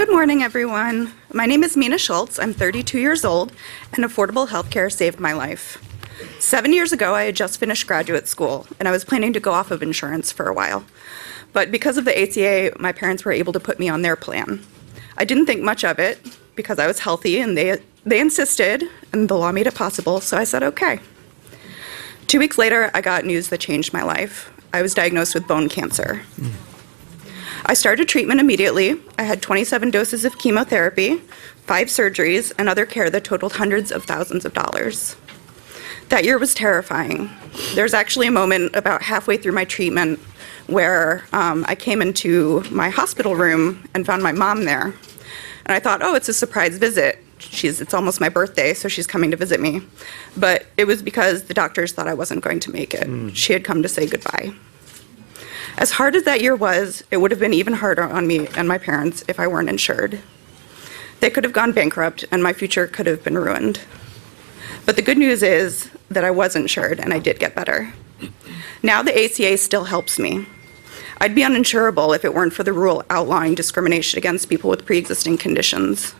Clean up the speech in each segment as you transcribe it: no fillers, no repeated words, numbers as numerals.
Good morning, everyone. My name is Mina Schultz. I'm 32 years old, and affordable health care saved my life. 7 years ago, I had just finished graduate school, and I was planning to go off of insurance for a while. But because of the ACA, my parents were able to put me on their plan. I didn't think much of it because I was healthy, and they insisted, and the law made it possible, so I said okay. 2 weeks later, I got news that changed my life. I was diagnosed with bone cancer. I started treatment immediately. I had 27 doses of chemotherapy, 5 surgeries, and other care that totaled hundreds of thousands of dollars. That year was terrifying. There's actually a moment about halfway through my treatment where I came into my hospital room and found my mom there. And I thought, oh, it's a surprise visit. It's almost my birthday, so she's coming to visit me. But it was because the doctors thought I wasn't going to make it. She had come to say goodbye. As hard as that year was, it would have been even harder on me and my parents if I weren't insured. They could have gone bankrupt, and my future could have been ruined. But the good news is that I was insured, and I did get better. Now the ACA still helps me. I'd be uninsurable if it weren't for the rule outlawing discrimination against people with pre-existing conditions.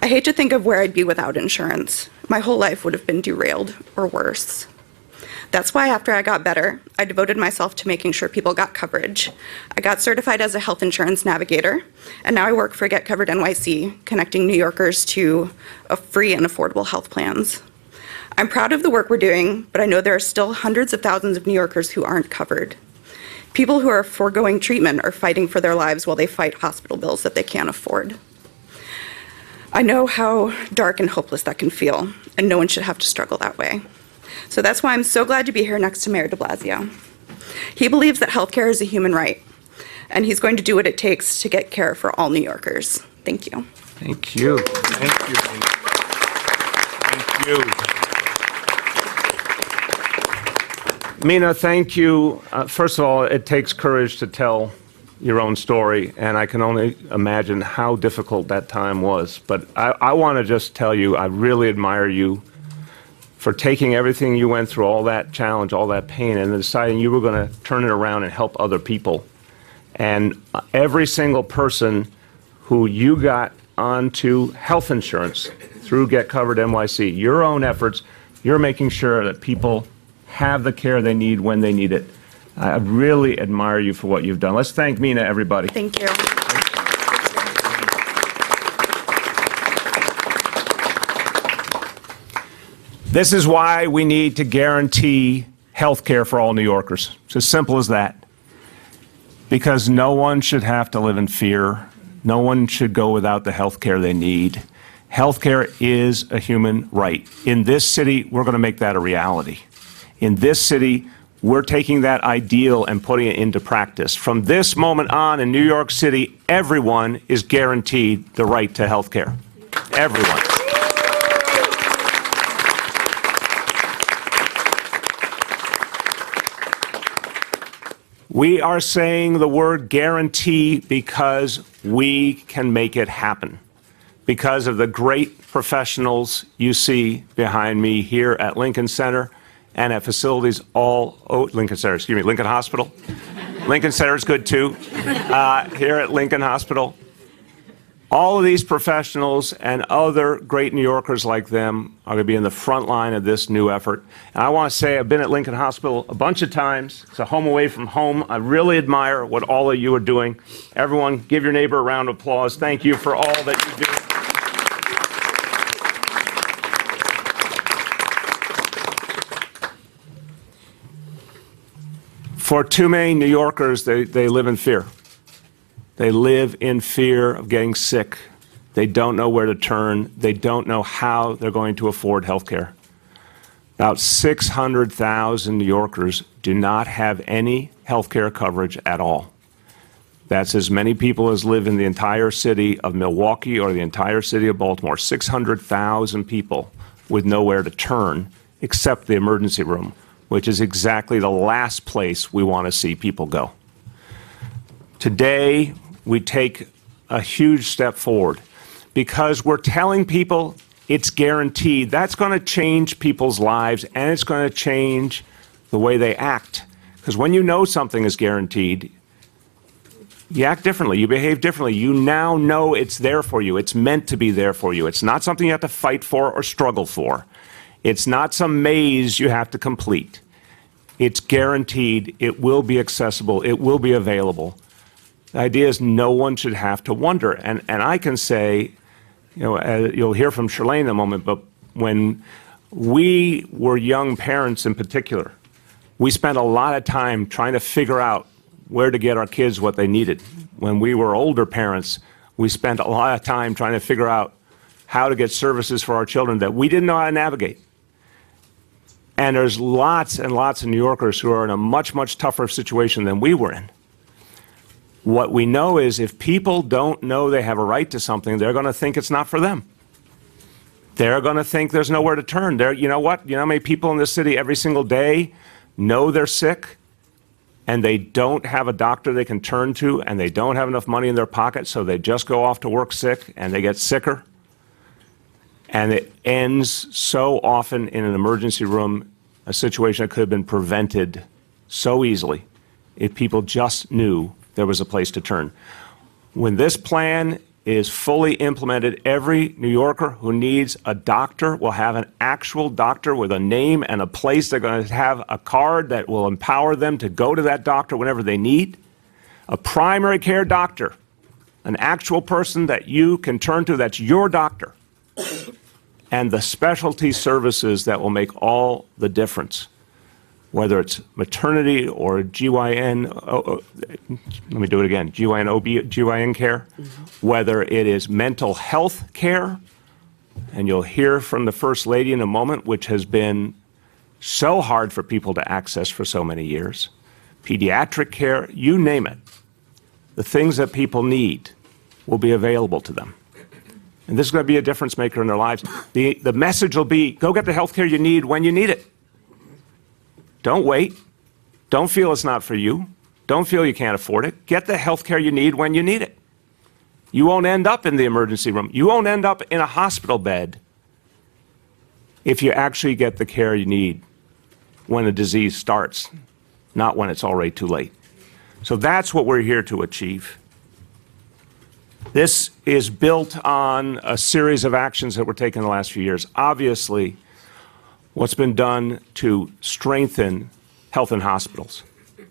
I hate to think of where I'd be without insurance. My whole life would have been derailed, or worse. That's why after I got better, I devoted myself to making sure people got coverage. I got certified as a health insurance navigator, and now I work for Get Covered NYC, connecting New Yorkers to free and affordable health plans. I'm proud of the work we're doing, but I know there are still hundreds of thousands of New Yorkers who aren't covered. People who are foregoing treatment are fighting for their lives while they fight hospital bills that they can't afford. I know how dark and hopeless that can feel, and no one should have to struggle that way. So that's why I'm so glad to be here next to Mayor de Blasio. He believes that healthcare is a human right, and he's going to do what it takes to get care for all New Yorkers. Thank you. Thank you. Thank you. Thank you. Mina, thank you. First of all, it takes courage to tell your own story, and I can only imagine how difficult that time was. But I want to just tell you, I really admire you for taking everything you went through, all that challenge, all that pain, and deciding you were going to turn it around and help other people. And every single person who you got onto health insurance through Get Covered NYC, your own efforts, you're making sure that people have the care they need when they need it. I really admire you for what you've done. Let's thank Mina, everybody. Thank you. This is why we need to guarantee health care for all New Yorkers. It's as simple as that. Because no one should have to live in fear. No one should go without the health care they need. Health care is a human right. In this city, we're going to make that a reality. In this city, we're taking that ideal and putting it into practice. From this moment on in New York City, everyone is guaranteed the right to health care. Everyone. We are saying the word guarantee because we can make it happen. Because of the great professionals you see behind me here at Lincoln Center and at facilities Lincoln Hospital. Lincoln Center is good too, here at Lincoln Hospital. All of these professionals and other great New Yorkers like them are going to be in the front line of this new effort. And I want to say I've been at Lincoln Hospital a bunch of times. It's a home away from home. I really admire what all of you are doing. Everyone, give your neighbor a round of applause. Thank you for all that you do. For too many New Yorkers, they live in fear. They live in fear of getting sick. They don't know where to turn. They don't know how they're going to afford health care. About 600,000 New Yorkers do not have any health care coverage at all. That's as many people as live in the entire city of Milwaukee or the entire city of Baltimore. 600,000 people with nowhere to turn except the emergency room, which is exactly the last place we want to see people go. Today, we take a huge step forward because we're telling people it's guaranteed. That's going to change people's lives, and it's going to change the way they act. Because when you know something is guaranteed, You act differently. You behave differently. You now know it's there for you. It's meant to be there for you. It's not something you have to fight for or struggle for. It's not some maze you have to complete. It's guaranteed. It will be accessible. It will be available. The idea is no one should have to wonder. And I can say, you'll hear from Shirlane in a moment, but when we were young parents in particular, we spent a lot of time trying to figure out where to get our kids what they needed. When we were older parents, we spent a lot of time trying to figure out how to get services for our children that we didn't know how to navigate. And there's lots and lots of New Yorkers who are in a much, much tougher situation than we were in. What we know is if people don't know they have a right to something, they're going to think it's not for them. They're going to think there's nowhere to turn. You know what? You know how many people in this city every single day know they're sick and they don't have a doctor they can turn to and they don't have enough money in their pocket, so they just go off to work sick and they get sicker? And it ends so often in an emergency room, a situation that could have been prevented so easily if people just knew there was a place to turn. When this plan is fully implemented, every New Yorker who needs a doctor will have an actual doctor with a name and a place. They're going to have a card that will empower them to go to that doctor whenever they need. A primary care doctor, an actual person that you can turn to, that's your doctor. And the specialty services that will make all the difference, whether it's maternity or GYN, let me do it again, GYN care, whether it is mental health care, and you'll hear from the First Lady in a moment, which has been so hard for people to access for so many years, pediatric care, you name it. The things that people need will be available to them. And this is going to be a difference maker in their lives. The message will be, go get the health care you need when you need it. Don't wait. Don't feel it's not for you. Don't feel you can't afford it. Get the health care you need when you need it. You won't end up in the emergency room. You won't end up in a hospital bed if you actually get the care you need when the disease starts, not when it's already too late. So that's what we're here to achieve. This is built on a series of actions that were taken in the last few years. Obviously, what's been done to strengthen health in hospitals.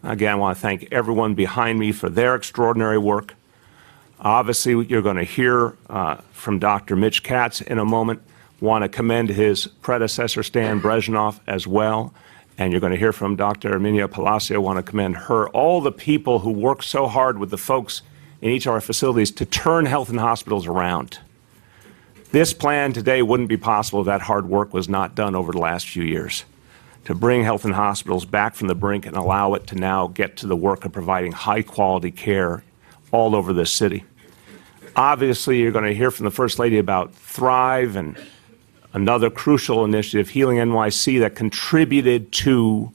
Again, I want to thank everyone behind me for their extraordinary work. Obviously, you're going to hear from Dr. Mitch Katz in a moment. Want to commend his predecessor, Stan Brezhnev, as well. And you're going to hear from Dr. Bill de Blasio. Want to commend her. All the people who work so hard with the folks in each of our facilities to turn health in hospitals around. This plan today wouldn't be possible if that hard work was not done over the last few years, to bring health in hospitals back from the brink and allow it to now get to the work of providing high-quality care all over this city. Obviously, you're going to hear from the First Lady about Thrive and another crucial initiative, Healing NYC, that contributed to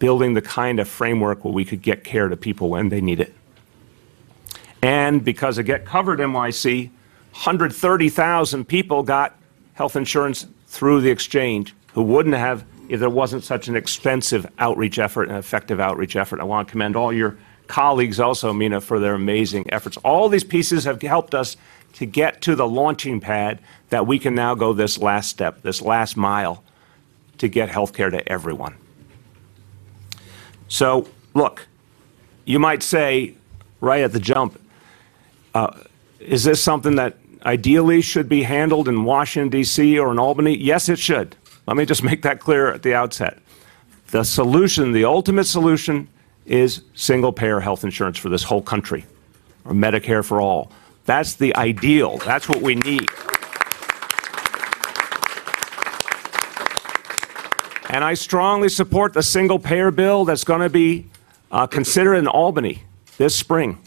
building the kind of framework where we could get care to people when they need it. And because of Get Covered NYC, 130,000 people got health insurance through the exchange who wouldn't have if there wasn't such an expensive outreach effort and effective outreach effort. I want to commend all your colleagues also, Mina, for their amazing efforts. All these pieces have helped us to get to the launching pad that we can now go this last step, this last mile, to get health care to everyone. So, look, you might say right at the jump, is this something that ideally should be handled in Washington, D.C. or in Albany? Yes, it should. Let me just make that clear at the outset. The solution, the ultimate solution, is single-payer health insurance for this whole country, or Medicare for all. That's the ideal. That's what we need. And I strongly support the single-payer bill that's going to be considered in Albany this spring.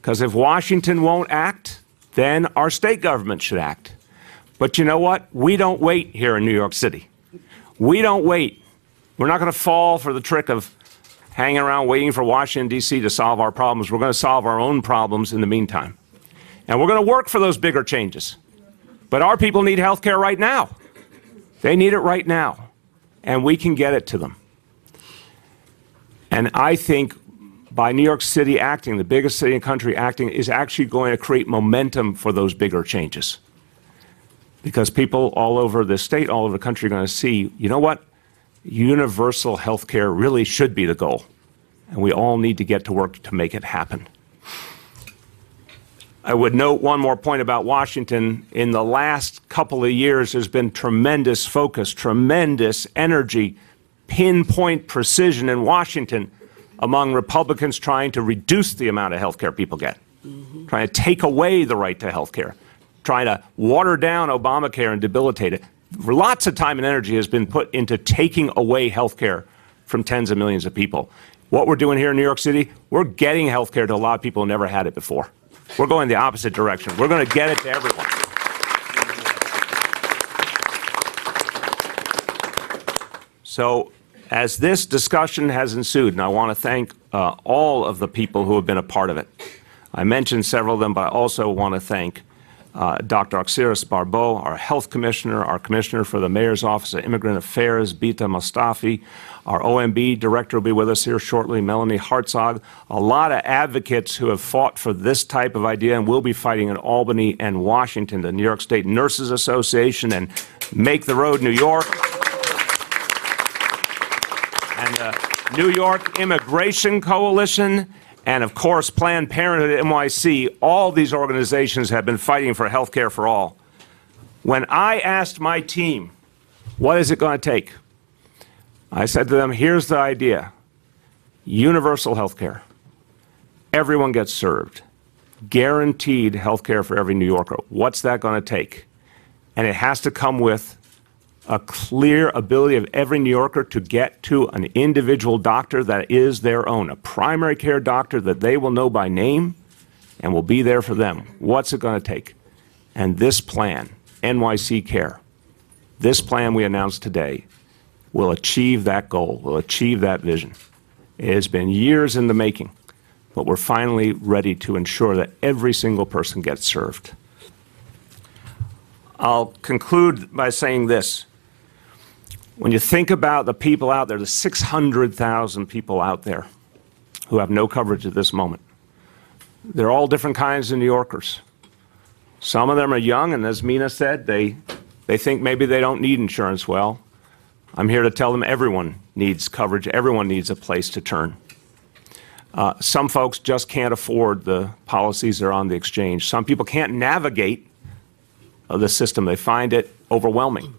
Because if Washington won't act, then our state government should act. But you know what? We don't wait here in New York City. We don't wait. We're not going to fall for the trick of hanging around waiting for Washington, D.C. to solve our problems. We're going to solve our own problems in the meantime. And we're going to work for those bigger changes. But our people need health care right now. They need it right now. And we can get it to them. And I think by New York City acting, the biggest city in the country acting, is actually going to create momentum for those bigger changes. Because people all over the state, all over the country are going to see, you know what? Universal health care really should be the goal. And we all need to get to work to make it happen. I would note one more point about Washington. In the last couple of years, there's been tremendous focus, tremendous energy, pinpoint precision in Washington among Republicans trying to reduce the amount of health care people get, trying to take away the right to health care, trying to water down Obamacare and debilitate it. Lots of time and energy has been put into taking away health care from tens of millions of people. What we're doing here in New York City, we're getting health care to a lot of people who never had it before. We're going the opposite direction. We're going to get it to everyone. So as this discussion has ensued, and I want to thank all of the people who have been a part of it. I mentioned several of them, but I also want to thank Dr. Axiris Barbeau, our health commissioner, our commissioner for the mayor's office of immigrant affairs, Bita Mustafi, our OMB director will be with us here shortly, Melanie Hartzog, a lot of advocates who have fought for this type of idea and will be fighting in Albany and Washington, the New York State Nurses Association and Make the Road New York, and the New York Immigration Coalition, and of course Planned Parenthood at NYC. All these organizations have been fighting for health care for all. When I asked my team, what is it going to take? I said to them, here's the idea. Universal health care. Everyone gets served. Guaranteed health care for every New Yorker. What's that going to take? And it has to come with a clear ability of every New Yorker to get to an individual doctor that is their own, a primary care doctor that they will know by name and will be there for them. What's it going to take? And this plan, NYC Care, this plan we announced today, will achieve that goal, will achieve that vision. It has been years in the making, but we're finally ready to ensure that every single person gets served. I'll conclude by saying this. When you think about the people out there, the 600,000 people out there who have no coverage at this moment, they're all different kinds of New Yorkers. Some of them are young, and as Mina said, they think maybe they don't need insurance. Well, I'm here to tell them everyone needs coverage, everyone needs a place to turn. Some folks just can't afford the policies that are on the exchange. Some people can't navigate the system. They find it overwhelming.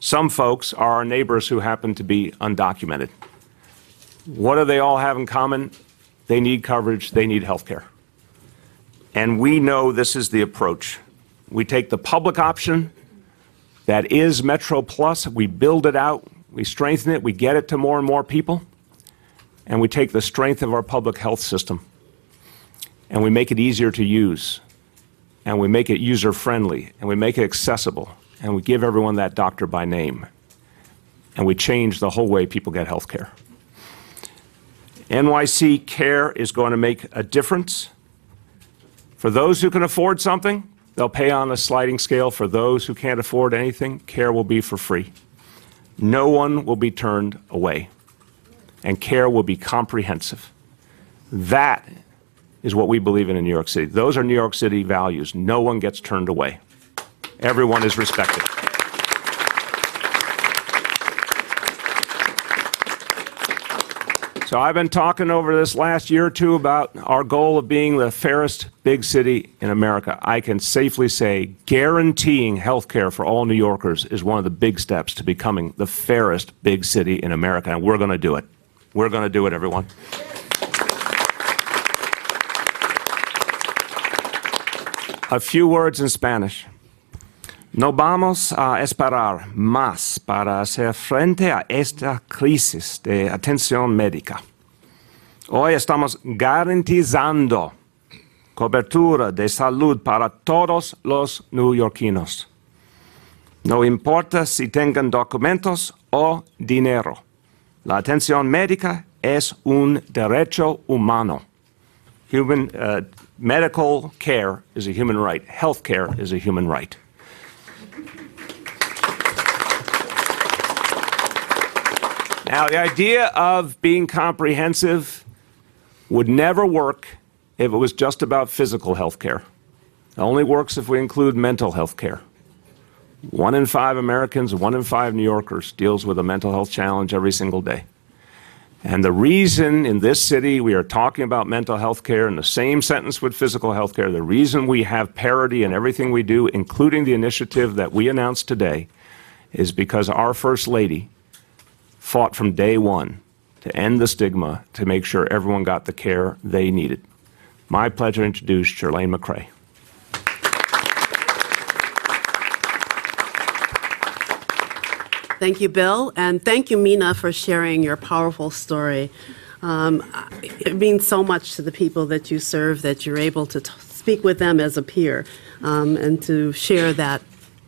Some folks are our neighbors who happen to be undocumented. What do they all have in common? They need coverage, they need health care. And we know this is the approach. We take the public option that is Metro Plus, we build it out, we strengthen it, we get it to more and more people, and we take the strength of our public health system, and we make it easier to use, and we make it user-friendly, and we make it accessible, and we give everyone that doctor by name, and we change the whole way people get health care. NYC Care is going to make a difference. For those who can afford something, they'll pay on a sliding scale. For those who can't afford anything, care will be for free. No one will be turned away, and care will be comprehensive. That is what we believe in New York City. Those are New York City values. No one gets turned away. Everyone is respected. So I've been talking over this last year or two about our goal of being the fairest big city in America. I can safely say guaranteeing health care for all New Yorkers is one of the big steps to becoming the fairest big city in America, and we're going to do it. We're going to do it, everyone. A few words in Spanish. No vamos a esperar más para hacer frente a esta crisis de atención médica. Hoy estamos garantizando cobertura de salud para todos los neoyorquinos. No importa si tengan documentos o dinero. La atención médica es un derecho humano. Medical care is a human right. Health care is a human right. Now, the idea of being comprehensive would never work if it was just about physical health care. It only works if we include mental health care. 1 in 5 Americans, 1 in 5 New Yorkers deals with a mental health challenge every single day. And the reason in this city we are talking about mental health care in the same sentence with physical health care, the reason we have parity in everything we do, including the initiative that we announced today, is because our First Lady fought from day one to end the stigma, to make sure everyone got the care they needed. My pleasure to introduce Charlene McCray. Thank you, Bill, and thank you, Mina, for sharing your powerful story. It means so much to the people that you serve that you're able to speak with them as a peer, and to share that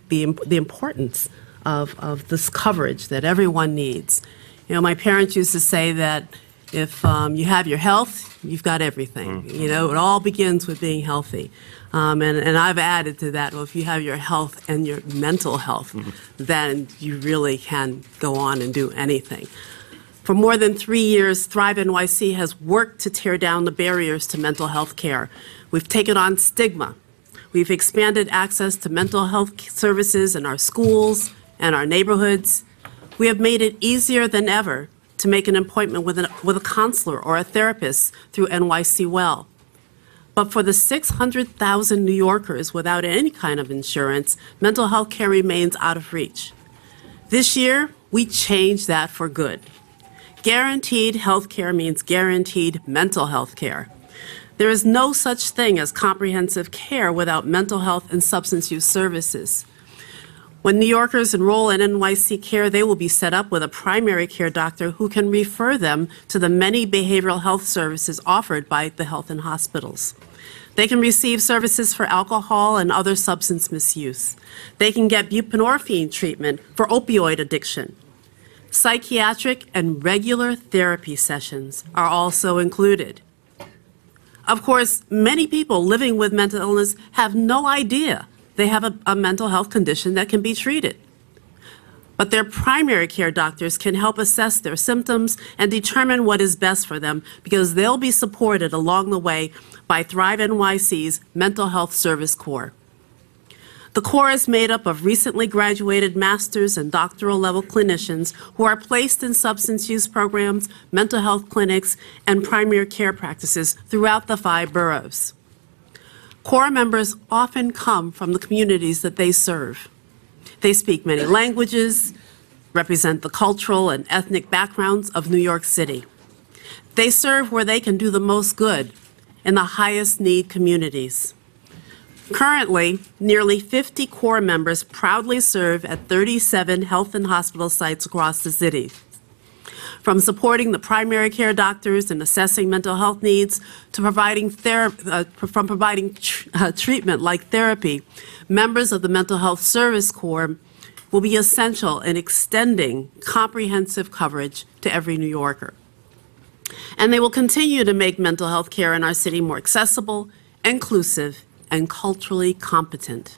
the importance of this coverage that everyone needs. You know, my parents used to say that if you have your health, you've got everything. You know, it all begins with being healthy. And I've added to that, well, if you have your health and your mental health, then you really can go on and do anything. For more than 3 years, Thrive NYC has worked to tear down the barriers to mental health care. We've taken on stigma. We've expanded access to mental health services in our schools and our neighborhoods. We have made it easier than ever to make an appointment with a counselor or a therapist through NYC Well. But for the 600,000 New Yorkers without any kind of insurance, mental health care remains out of reach. This year, we changed that for good. Guaranteed health care means guaranteed mental health care. There is no such thing as comprehensive care without mental health and substance use services. When New Yorkers enroll in NYC Care, they will be set up with a primary care doctor who can refer them to the many behavioral health services offered by the health and hospitals. They can receive services for alcohol and other substance misuse. They can get buprenorphine treatment for opioid addiction. Psychiatric and regular therapy sessions are also included. Of course, many people living with mental illness have no idea they have a mental health condition that can be treated. But their primary care doctors can help assess their symptoms and determine what is best for them, because they'll be supported along the way by Thrive NYC's Mental Health Service Corps. The Corps is made up of recently graduated master's and doctoral level clinicians who are placed in substance use programs, mental health clinics, and primary care practices throughout the 5 boroughs. Corps members often come from the communities that they serve. They speak many languages, represent the cultural and ethnic backgrounds of New York City. They serve where they can do the most good, in the highest need communities. Currently, nearly 50 Corps members proudly serve at 37 health and hospital sites across the city. From supporting the primary care doctors in assessing mental health needs to providing treatment like therapy, members of the Mental Health Service Corps will be essential in extending comprehensive coverage to every New Yorker. And they will continue to make mental health care in our city more accessible, inclusive, and culturally competent.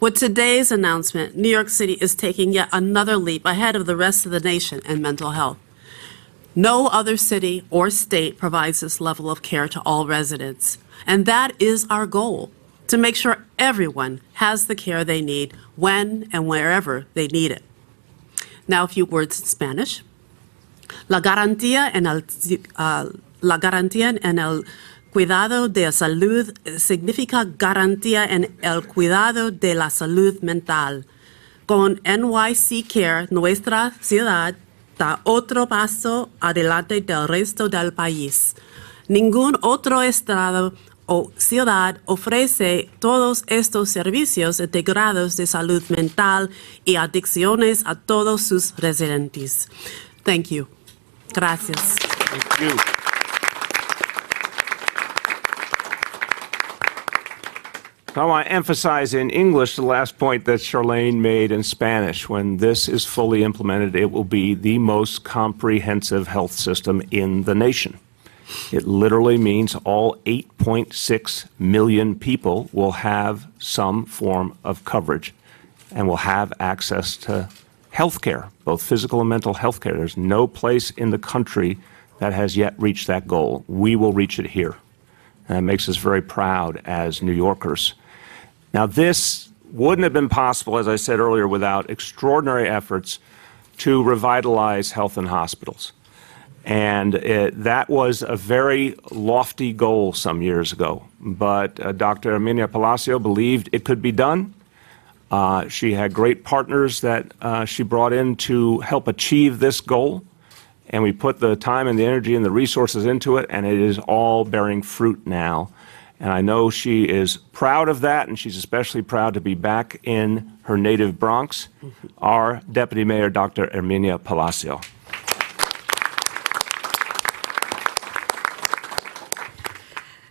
With today's announcement, New York City is taking yet another leap ahead of the rest of the nation in mental health. No other city or state provides this level of care to all residents. And that is our goal, to make sure everyone has the care they need when and wherever they need it. Now, a few words in Spanish. La garantía en el cuidado de salud significa garantía en el cuidado de la salud mental. Con NYC Care, nuestra ciudad da otro paso adelante del resto del país. Ningún otro estado o ciudad ofrece todos estos servicios integrados de salud mental y adicciones a todos sus residentes. Thank you. Gracias. Thank you. I want to emphasize in English the last point that Charlene made in Spanish. When this is fully implemented, it will be the most comprehensive health system in the nation. It literally means all 8.6 million people will have some form of coverage and will have access to health care, both physical and mental health care. There's no place in the country that has yet reached that goal. We will reach it here. And it makes us very proud as New Yorkers. Now, this wouldn't have been possible, as I said earlier, without extraordinary efforts to revitalize health and hospitals. And that was a very lofty goal some years ago. But Dr. Herminia Palacio believed it could be done. She had great partners that she brought in to help achieve this goal. And we put the time and the energy and the resources into it, and it is all bearing fruit now. And I know she is proud of that, and she's especially proud to be back in her native Bronx. Our Deputy Mayor, Dr. Herminia Palacio.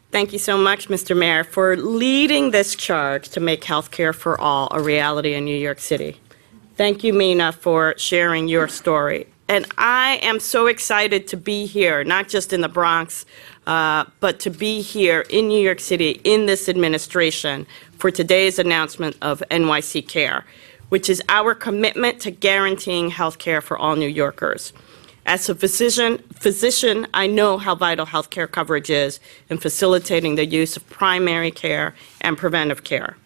Thank you so much, Mr. Mayor, for leading this charge to make healthcare for all a reality in New York City. Thank you, Mina, for sharing your story. And I am so excited to be here, not just in the Bronx, but to be here in New York City in this administration for today's announcement of NYC Care, which is our commitment to guaranteeing healthcare for all New Yorkers. As a physician, I know how vital healthcare coverage is in facilitating the use of primary care and preventive care.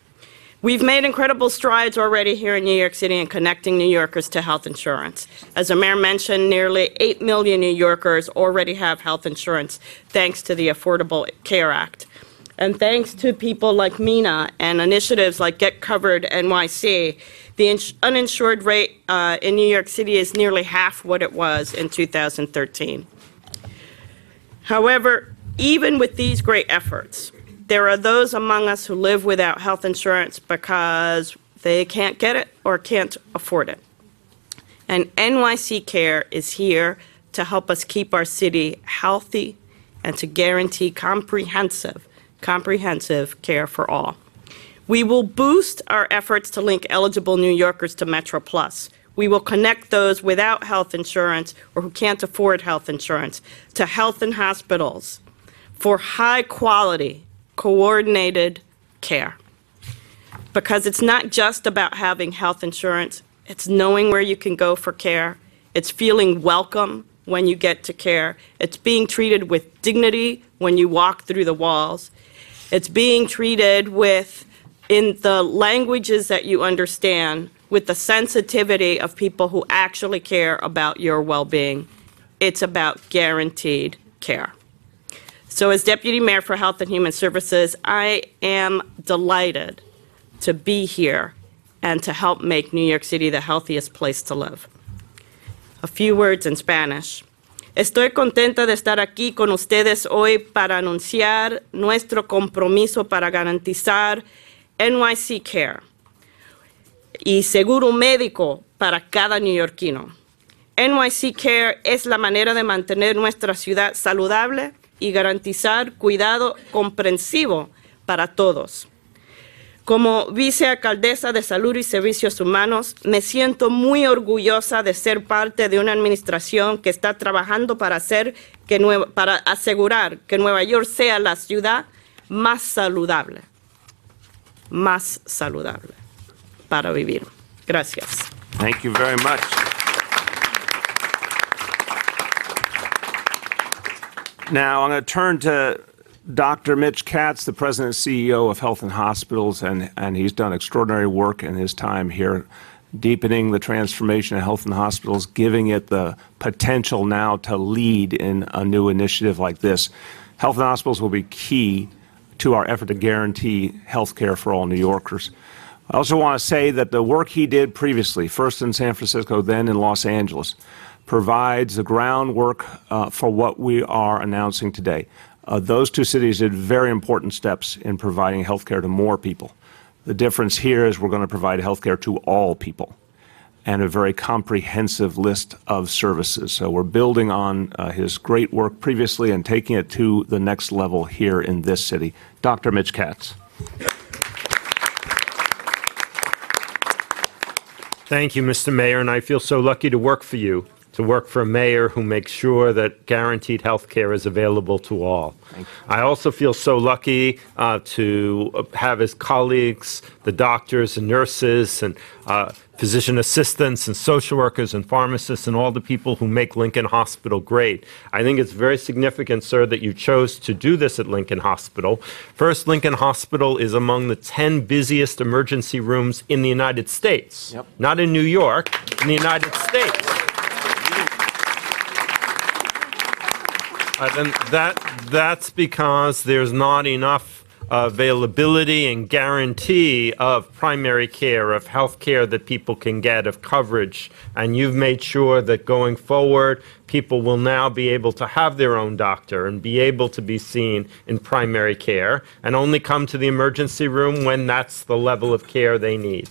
We've made incredible strides already here in New York City in connecting New Yorkers to health insurance. As the mayor mentioned, nearly 8 million New Yorkers already have health insurance thanks to the Affordable Care Act. And thanks to people like Mina and initiatives like Get Covered NYC, the uninsured rate in New York City is nearly half what it was in 2013. However, even with these great efforts, there are those among us who live without health insurance because they can't get it or can't afford it. And NYC Care is here to help us keep our city healthy and to guarantee comprehensive care for all. We will boost our efforts to link eligible New Yorkers to Metro Plus. We will connect those without health insurance or who can't afford health insurance to health and hospitals for high-quality, coordinated care. Because it's not just about having health insurance, it's knowing where you can go for care, it's feeling welcome when you get to care, it's being treated with dignity when you walk through the walls, it's being treated with in the languages that you understand, with the sensitivity of people who actually care about your well-being. It's about guaranteed care. So as Deputy Mayor for Health and Human Services, I am delighted to be here and to help make New York City the healthiest place to live. A few words in Spanish. Estoy contenta de estar aquí con ustedes hoy para anunciar nuestro compromiso para garantizar NYC Care y seguro médico para cada neoyorquino. NYC Care es la manera de mantener nuestra ciudad saludable y garantizar cuidado comprensivo para todos. Como vicealcaldesa de Salud y Servicios Humanos, me siento muy orgullosa de ser parte de una administración que está trabajando para asegurar que Nueva York sea la ciudad más saludable para vivir. Gracias. Thank you very much. Now, I'm going to turn to Dr. Mitch Katz, the President and CEO of Health and Hospitals, and he's done extraordinary work in his time here, deepening the transformation of health and hospitals, giving it the potential now to lead in a new initiative like this. Health and hospitals will be key to our effort to guarantee health care for all New Yorkers. I also want to say that the work he did previously, first in San Francisco, then in Los Angeles, provides the groundwork for what we are announcing today. Those two cities did very important steps in providing health care to more people. The difference here is we're going to provide health care to all people and a very comprehensive list of services. So we're building on his great work previously and taking it to the next level here in this city. Dr. Mitch Katz. Thank you, Mr. Mayor, and I feel so lucky to work for you, to work for a mayor who makes sure that guaranteed health care is available to all. I also feel so lucky to have his colleagues, the doctors and nurses and physician assistants and social workers and pharmacists and all the people who make Lincoln Hospital great. I think it's very significant, sir, that you chose to do this at Lincoln Hospital. First, Lincoln Hospital is among the 10 busiest emergency rooms in the United States. Yep. Not in New York, in the United States. And that's because there's not enough availability and guarantee of primary care, of health care that people can get, of coverage. And you've made sure that going forward, people will now be able to have their own doctor and be able to be seen in primary care and only come to the emergency room when that's the level of care they need.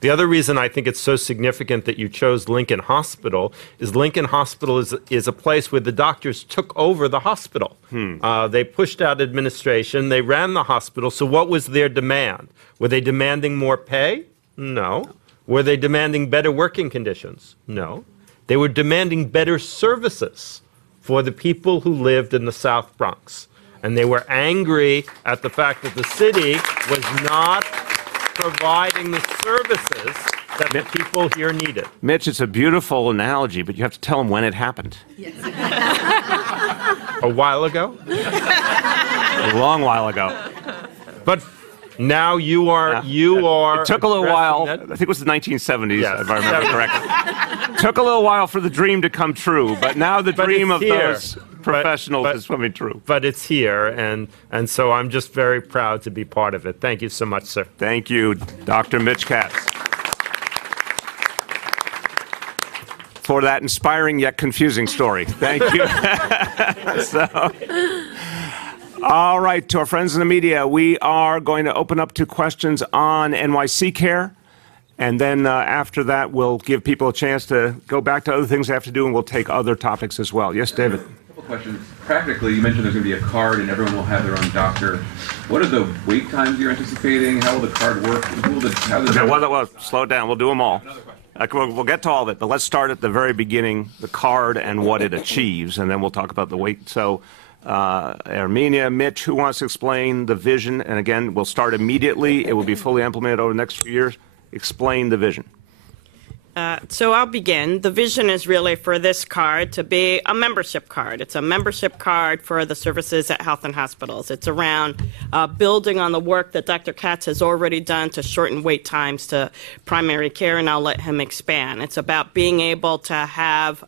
The other reason I think it's so significant that you chose Lincoln Hospital is Lincoln Hospital is a place where the doctors took over the hospital. They pushed out administration. They ran the hospital. So what was their demand? Were they demanding more pay? No. Were they demanding better working conditions? No. They were demanding better services for the people who lived in the South Bronx. And they were angry at the fact that the city was not providing the services that the people here needed. Mitch, it's a beautiful analogy, but you have to tell them when it happened. A while ago? A long while ago. But now you are. It took a little while. that- I think it was the 1970s, Yes. if I remember correctly. Took a little while for the dream to come true, but now the dream it's of here. those professionals is swimming true. But it's here, and so I'm just very proud to be part of it. Thank you so much, sir. Thank you, Dr. Mitch Katz, for that inspiring yet confusing story. Thank you. All right, to our friends in the media, we are going to open up to questions on NYC Care. And then after that, we'll give people a chance to go back to other things they have to do, and we'll take other topics as well. Yes, David? Questions. Practically, you mentioned there's going to be a card and everyone will have their own doctor. What are the wait times you're anticipating? How will the card work? Well, slow down. We'll do them all. We'll get to all of it, but let's start at the very beginning, the card and what it achieves, and then we'll talk about the wait. So, Armenia, Mitch, who wants to explain the vision? And again, we'll start immediately. It will be fully implemented over the next few years. Explain the vision. So I'll begin. The vision is really for this card to be a membership card. It's a membership card for the services at health and hospitals. It's around building on the work that Dr. Katz has already done to shorten wait times to primary care, and I'll let him expand. It's about being able to have,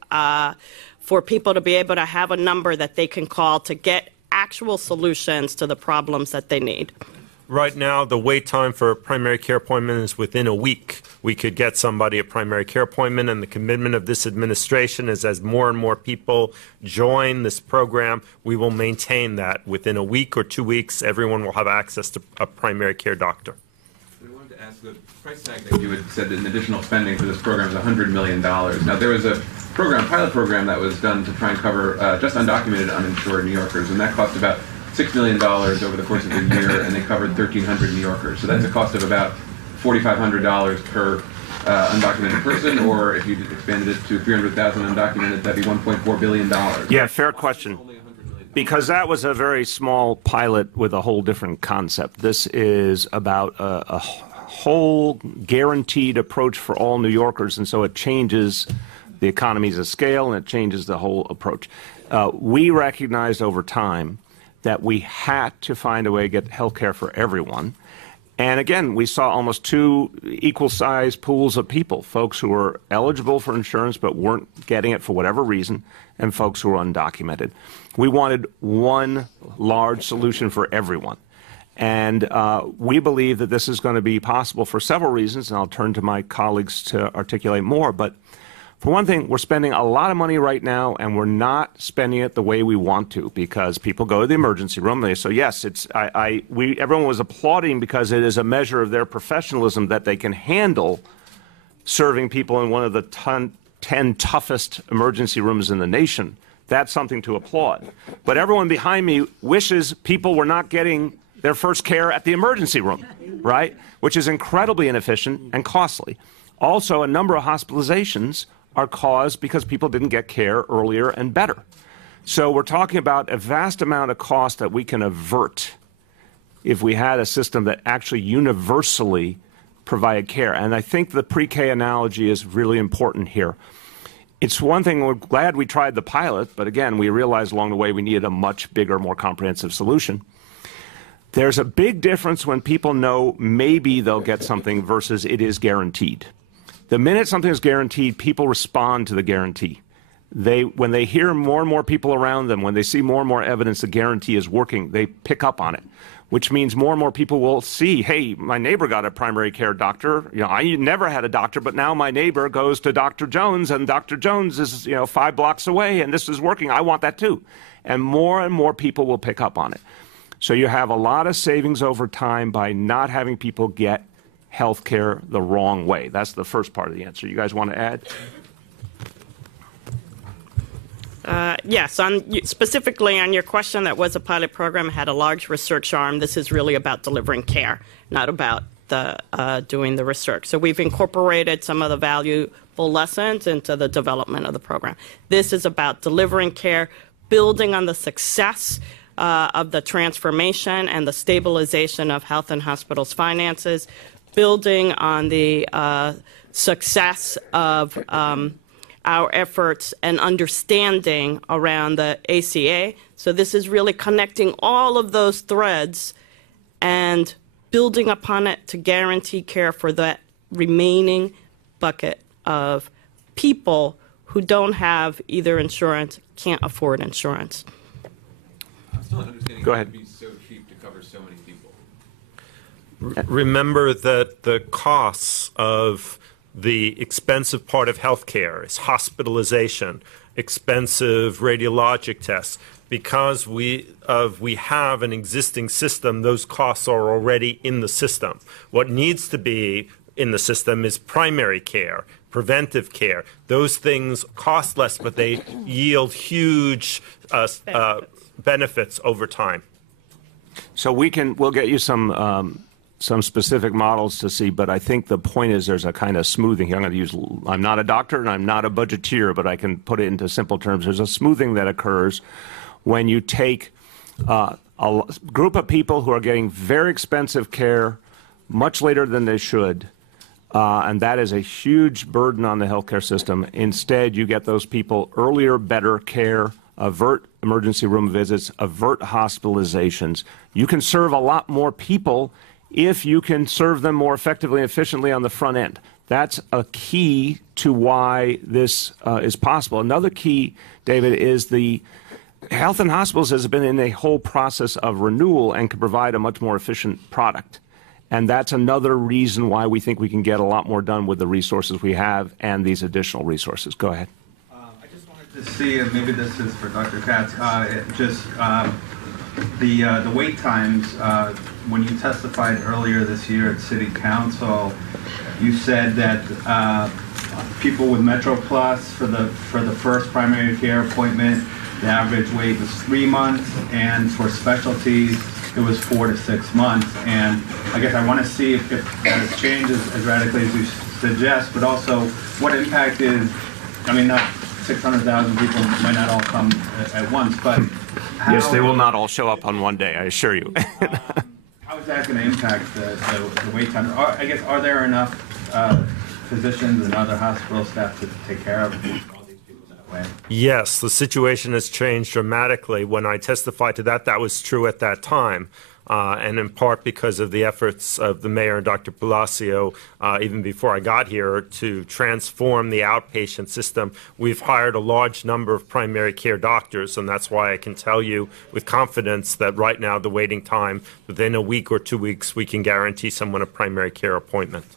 for people to be able to have a number that they can call to get actual solutions to the problems that they need. Right now, the wait time for a primary care appointment is within a week. We could get somebody a primary care appointment, and the commitment of this administration is as more and more people join this program, we will maintain that. Within a week or 2 weeks, everyone will have access to a primary care doctor. I wanted to ask, the price tag that you had said an additional spending for this program is $100 million. Now, there was a pilot program that was done to try and cover just undocumented, uninsured New Yorkers, and that cost about $6 million over the course of the year, and they covered 1,300 New Yorkers. So that's a cost of about $4,500 per undocumented person, or if you expanded it to 300,000 undocumented, that'd be $1.4 billion. Yeah, fair question. Because that was a very small pilot with a whole different concept. This is about a whole guaranteed approach for all New Yorkers, and so it changes the economies of scale, and it changes the whole approach. We recognized over time that we had to find a way to get health care for everyone. And again, we saw almost two equal-sized pools of people, folks who were eligible for insurance but weren't getting it for whatever reason, and folks who were undocumented. We wanted one large solution for everyone. And we believe that this is going to be possible for several reasons, and I'll turn to my colleagues to articulate more. But for one thing, we're spending a lot of money right now, and we're not spending it the way we want to, because people go to the emergency room. And they say, yes, everyone was applauding because it is a measure of their professionalism that they can handle serving people in one of the 10 toughest emergency rooms in the nation. That's something to applaud. But everyone behind me wishes people were not getting their first care at the emergency room, right? Which is incredibly inefficient and costly. Also, a number of hospitalizations are caused because people didn't get care earlier and better. So we're talking about a vast amount of cost that we can avert if we had a system that actually universally provided care. And I think the pre-K analogy is really important here. It's one thing, we're glad we tried the pilot, but again, we realized along the way we needed a much bigger, more comprehensive solution. There's a big difference when people know maybe they'll get something versus it is guaranteed. The minute something is guaranteed, people respond to the guarantee. When they hear more and more people around them, when they see more and more evidence the guarantee is working, they pick up on it, which means more and more people will see, hey, my neighbor got a primary care doctor. You know, I never had a doctor, but now my neighbor goes to Dr. Jones, and Dr. Jones is, 5 blocks away, and this is working. I want that too. And more people will pick up on it. So you have a lot of savings over time by not having people get health care the wrong way. That's the first part of the answer. You guys want to add? Yes, specifically on your question, that was a pilot program, had a large research arm. This is really about delivering care, not about doing the research. So we've incorporated some of the valuable lessons into the development of the program. This is about delivering care, building on the success of the transformation and the stabilization of health and hospitals' finances, building on the success of our efforts and understanding around the ACA. So this is really connecting all of those threads and building upon it to guarantee care for that remaining bucket of people who don't have either insurance, can't afford insurance. I'm still not understanding Go how ahead. it would be so cheap to cover so many people. Remember that the costs of the expensive part of healthcare is hospitalization, expensive radiologic tests. Because we have an existing system, those costs are already in the system. What needs to be in the system is primary care, preventive care. Those things cost less, but they yield huge benefits over time. So we'll get you some specific models to see, but I think the point is there's a kind of smoothing here. I'm not a doctor and I'm not a budgeteer, but I can put it into simple terms. There's a smoothing that occurs when you take a group of people who are getting very expensive care much later than they should, and that is a huge burden on the healthcare system. Instead, you get those people earlier, better care, avert emergency room visits, avert hospitalizations. You can serve a lot more people if you can serve them more effectively and efficiently on the front end. That's a key to why this is possible. Another key, David, is the health and hospitals has been in a whole process of renewal and can provide a much more efficient product. And that's another reason why we think we can get a lot more done with the resources we have and these additional resources. Go ahead. I just wanted to see, and maybe this is for Dr. Katz, the wait times. When you testified earlier this year at City Council, you said that people with Metro Plus for the first primary care appointment, the average wait was 3 months, and for specialties it was 4 to 6 months. And I guess I want to see if that has changed as radically as you suggest, but also what impact is, I mean, not 600,000 people might not all come at once, but how, Yes, they will not all show up on one day, I assure you. how is that going to impact the wait time? I guess, are there enough physicians and other hospital staff to take care of all these people that way? Yes, the situation has changed dramatically. When I testified to that, that was true at that time. And in part because of the efforts of the mayor and Dr. Blasio, even before I got here, to transform the outpatient system. We've hired a large number of primary care doctors, and that's why I can tell you with confidence that right now the waiting time, within a week or 2 weeks, we can guarantee someone a primary care appointment.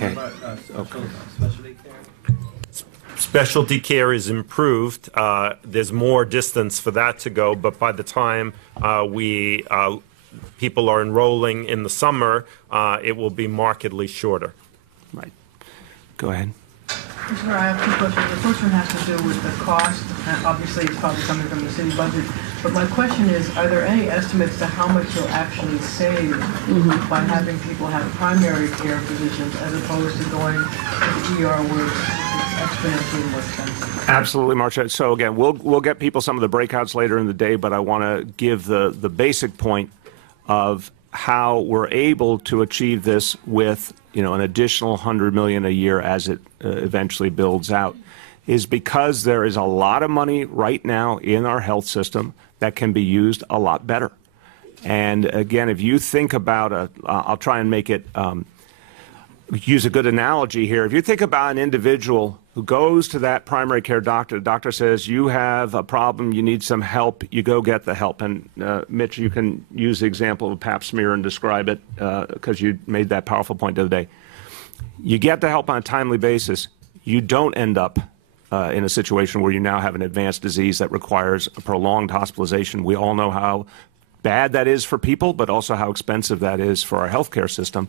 And what about specialty care? Specialty care is improved. There's more distance for that to go, but by the time people are enrolling in the summer, it will be markedly shorter. Right. Go ahead. Sure, I have two questions. The first one has to do with the cost. Obviously, it's probably coming from the city budget. But my question is, are there any estimates to how much you'll actually save by having people have primary care physicians as opposed to going to the ER where it's exponentially more expensive? Absolutely, Marcia. So again, we'll get people some of the breakouts later in the day, but I want to give the basic point of how we're able to achieve this with an additional $100 million a year as it eventually builds out, is because there is a lot of money right now in our health system that can be used a lot better. And again, if you think about I'll try and make it use a good analogy here. If you think about an individual who goes to that primary care doctor, the doctor says, you have a problem, you need some help, you go get the help. And Mitch, you can use the example of a pap smear and describe it because you made that powerful point the other day. You get the help on a timely basis. You don't end up in a situation where you now have an advanced disease that requires a prolonged hospitalization. We all know how bad that is for people, but also how expensive that is for our healthcare system.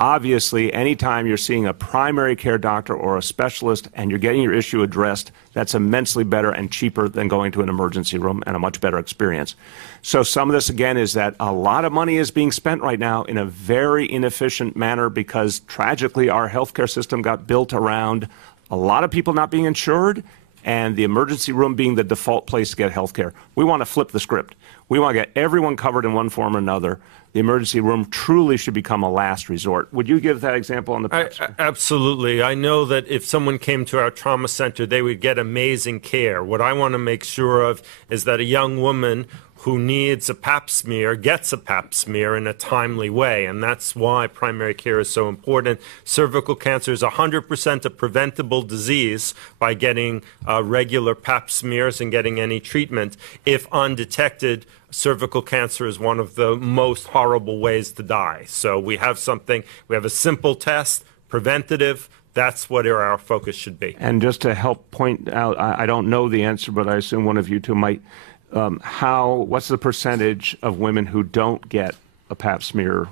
Obviously, anytime you're seeing a primary care doctor or a specialist and you're getting your issue addressed, that's immensely better and cheaper than going to an emergency room, and a much better experience. So some of this, again, is that a lot of money is being spent right now in a very inefficient manner because, tragically, our healthcare system got built around a lot of people not being insured and the emergency room being the default place to get health care. We want to flip the script. We want to get everyone covered in one form or another. The emergency room truly should become a last resort. Would you give that example on the Absolutely. I know that if someone came to our trauma center, they would get amazing care. What I want to make sure of is that a young woman who needs a pap smear gets a pap smear in a timely way, and that's why primary care is so important. Cervical cancer is 100% a preventable disease by getting regular pap smears and getting any treatment. If undetected, cervical cancer is one of the most horrible ways to die. So we have a simple test, preventative. That's what our focus should be. And just to help point out, I don't know the answer, but I assume one of you two might. What's the percentage of women who don't get a pap smear,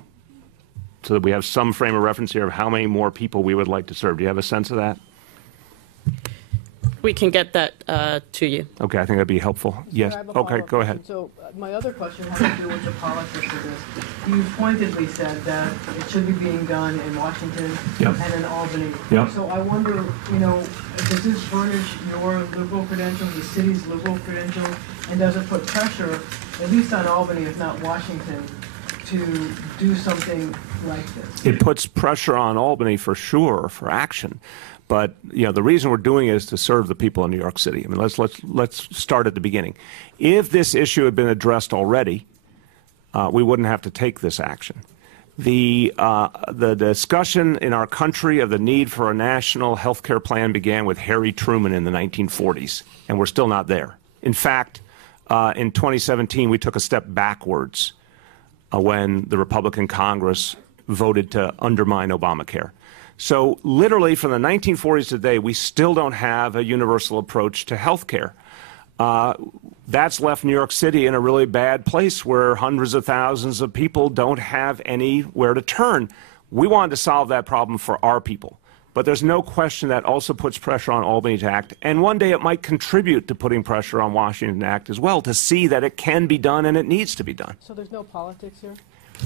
so that we have some frame of reference here of how many more people we would like to serve? Do you have a sense of that? We can get that to you. Okay, I think that'd be helpful. Yes. I have a Okay, follow-up go question. ahead. So my other question has to do with the politics of this. You pointedly said that it should be being done in Washington Yep. and in Albany. Yep. So I wonder, does this furnish your liberal credentials, the city's liberal credentials, and does it put pressure, at least on Albany, if not Washington, to do something like this? It puts pressure on Albany for sure for action. But the reason we're doing it is to serve the people in New York City. I mean, let's start at the beginning. If this issue had been addressed already, we wouldn't have to take this action. The discussion in our country of the need for a national health care plan began with Harry Truman in the 1940s, and we're still not there. In fact, in 2017, we took a step backwards when the Republican Congress voted to undermine Obamacare. So literally from the 1940s to today, we still don't have a universal approach to health care. That's left New York City in a really bad place where hundreds of thousands of people don't have anywhere to turn. We wanted to solve that problem for our people. But there's no question that also puts pressure on Albany to act. And one day it might contribute to putting pressure on Washington to act as well, to see that it can be done and it needs to be done. So there's no politics here?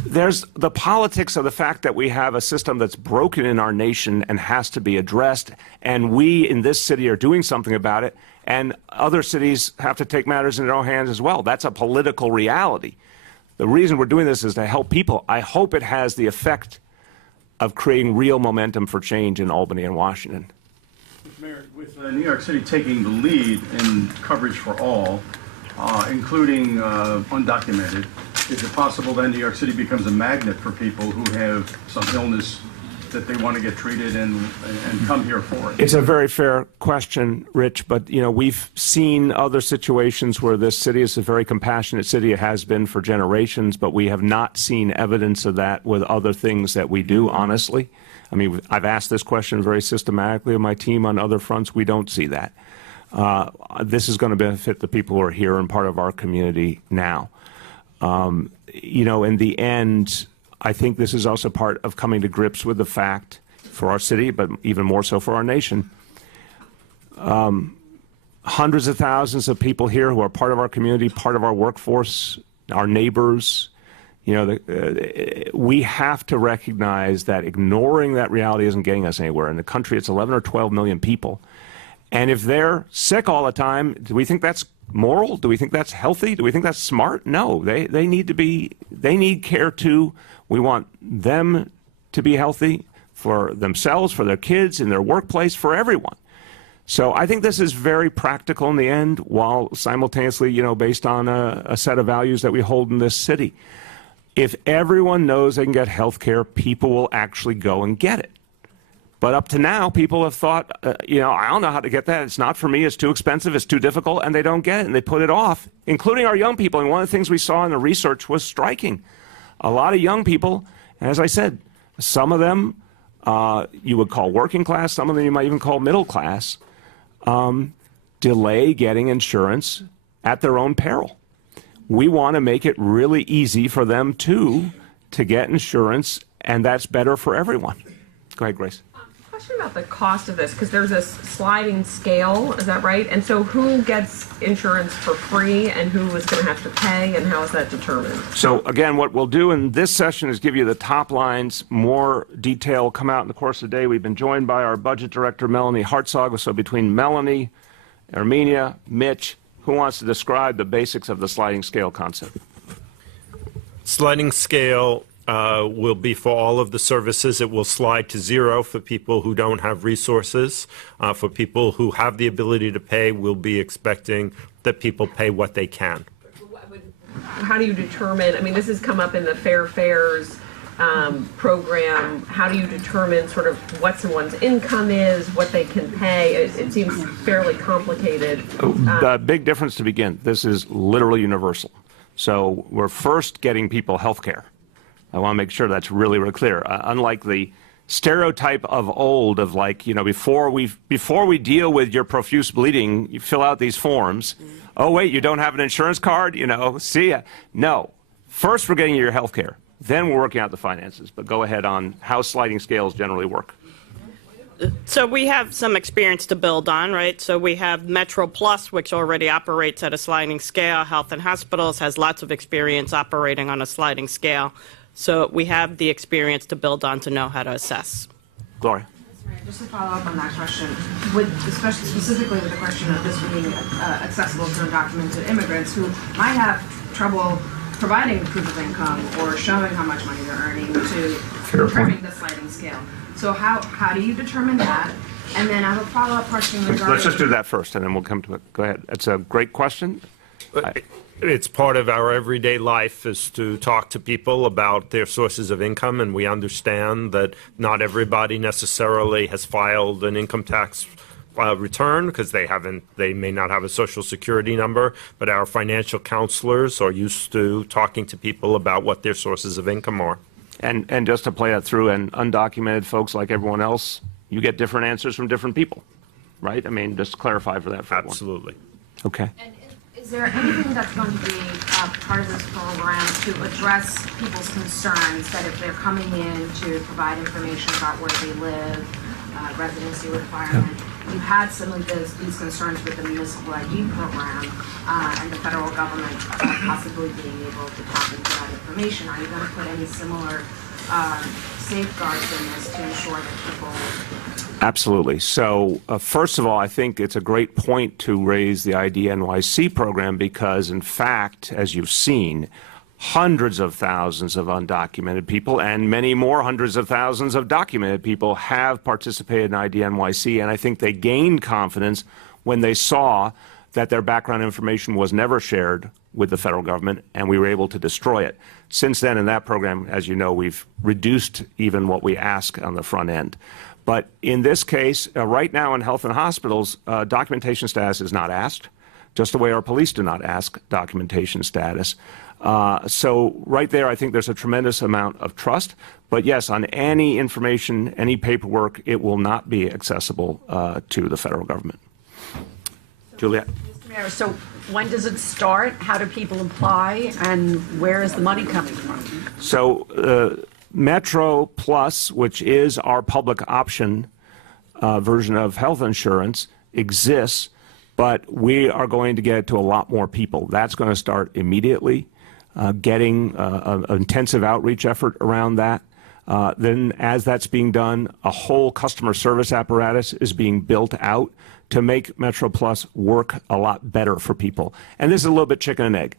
There's the politics of the fact that we have a system that's broken in our nation and has to be addressed, and we in this city are doing something about it, and other cities have to take matters in their own hands as well. That's a political reality. The reason we're doing this is to help people. I hope it has the effect of creating real momentum for change in Albany and Washington. Mr. Mayor, with New York City taking the lead in coverage for all, including undocumented, is it possible then New York City becomes a magnet for people who have some illness that they want to get treated and come here for it? It's a very fair question, Rich, but we've seen other situations where this city is a very compassionate city. It has been for generations, but we have not seen evidence of that with other things that we do, honestly. I mean, I've asked this question very systematically of my team on other fronts. We don't see that. This is going to benefit the people who are here and part of our community now. In the end, I think this is also part of coming to grips with the fact for our city, but even more so for our nation. Hundreds of thousands of people here who are part of our community, part of our workforce, our neighbors. We have to recognize that ignoring that reality isn't getting us anywhere. In the country, it's 11 or 12 million people. And if they're sick all the time, do we think that's moral? Do we think that's healthy? Do we think that's smart? No, they need care too. We want them to be healthy for themselves, for their kids, in their workplace, for everyone. So I think this is very practical in the end, while simultaneously, based on a set of values that we hold in this city. If everyone knows they can get health care, people will actually go and get it. But up to now, people have thought, I don't know how to get that. It's not for me. It's too expensive. It's too difficult. And they don't get it, and they put it off, including our young people. And one of the things we saw in the research was striking. A lot of young people, as I said, some of them you would call working class, some of them you might even call middle class, delay getting insurance at their own peril. We want to make it really easy for them, too, to get insurance, and that's better for everyone. Go ahead, Grace. Question about the cost of this, because there's a sliding scale, is that right? And so who gets insurance for free and who is going to have to pay, and how is that determined? So again, what we'll do in this session is give you the top lines. More detail will come out in the course of the day. We've been joined by our budget director, Melanie Hartzog. So between Melanie, Armenia, Mitch, who wants to describe the basics of the sliding scale concept? Sliding scale will be for all of the services. It will slide to zero for people who don't have resources. For people who have the ability to pay, we'll be expecting that people pay what they can. How do you determine, this has come up in the Fair Fares program. How do you determine sort of what someone's income is, what they can pay? It seems fairly complicated. The big difference to begin, this is literally universal. So we're first getting people health care. I want to make sure that's really, really clear. Unlike the stereotype of old of before we deal with your profuse bleeding, you fill out these forms. Oh, wait, you don't have an insurance card? See ya. No. First, we're getting you your health care. Then we're working out the finances. But go ahead on how sliding scales generally work. So we have some experience to build on, right? So we have Metro Plus, which already operates at a sliding scale. Health and Hospitals has lots of experience operating on a sliding scale. So we have the experience to build on to know how to assess. Gloria. Just to follow up on that question, especially specifically with the question of this being accessible to undocumented immigrants who might have trouble providing proof of income or showing how much money they're earning to determine the sliding scale. So how do you determine that? And then I have a follow-up question regarding... Let's just do that first, and then we'll come to it. Go ahead. It's a great question. It's part of our everyday life is to talk to people about their sources of income, and we understand that not everybody necessarily has filed an income tax return because they may not have a Social Security number, but our financial counselors are used to talking to people about what their sources of income are. And just to play that through, and undocumented folks like everyone else, you get different answers from different people, right? Just to clarify for that for everyone. Absolutely. Okay. And is there anything that's going to be part of this program to address people's concerns that if they're coming in to provide information about where they live, residency requirement, you had some of these concerns with the municipal ID program and the federal government possibly being able to tap into that information. Are you going to put any similar safeguards in this to ensure that people... Absolutely. So first of all, I think it's a great point to raise the ID NYC program because, in fact, as you've seen, hundreds of thousands of undocumented people and many more hundreds of thousands of documented people have participated in ID NYC, and I think they gained confidence when they saw that their background information was never shared with the federal government, and we were able to destroy it. Since then, in that program, as you know, we've reduced even what we ask on the front end. But in this case, right now in Health and Hospitals, documentation status is not asked, just the way our police do not ask documentation status. So right there, I think there's a tremendous amount of trust. But yes, on any information, any paperwork, it will not be accessible to the federal government. Juliet. Mr. Mayor, so when does it start? How do people apply? And where is the money coming from? So Metro Plus, which is our public option version of health insurance, exists, but we are going to get it to a lot more people. That's going to start immediately, getting an intensive outreach effort around that. Then as that's being done, a whole customer service apparatus is being built out to make Metro Plus work a lot better for people. And this is a little bit chicken and egg.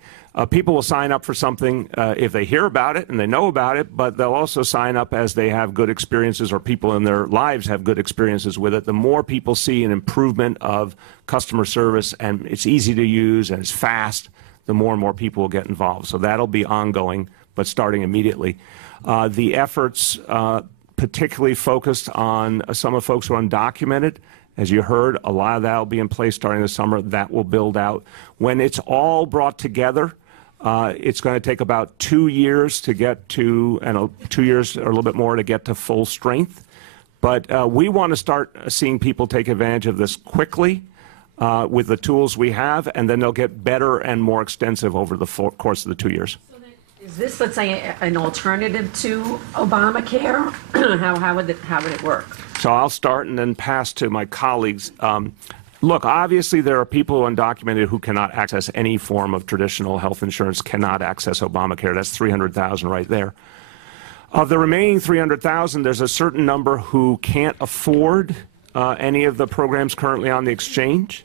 People will sign up for something if they hear about it and they know about it, but they'll also sign up as they have good experiences or people in their lives have good experiences with it. The more people see an improvement of customer service and it's easy to use and it's fast, the more and more people will get involved. So that'll be ongoing, but starting immediately. The efforts particularly focused on some of the folks who are undocumented. As you heard, a lot of that will be in place starting this summer. That will build out. When it's all brought together, it's going to take about 2 years to get to, and 2 years or a little bit more to get to full strength. But we want to start seeing people take advantage of this quickly with the tools we have, and then they'll get better and more extensive over the course of the 2 years. Is this, let's say, an alternative to Obamacare? How would it work? So I'll start and then pass to my colleagues. Look, obviously there are people who are undocumented who cannot access any form of traditional health insurance, cannot access Obamacare. That's 300,000 right there. Of the remaining 300,000, there's a certain number who can't afford any of the programs currently on the exchange.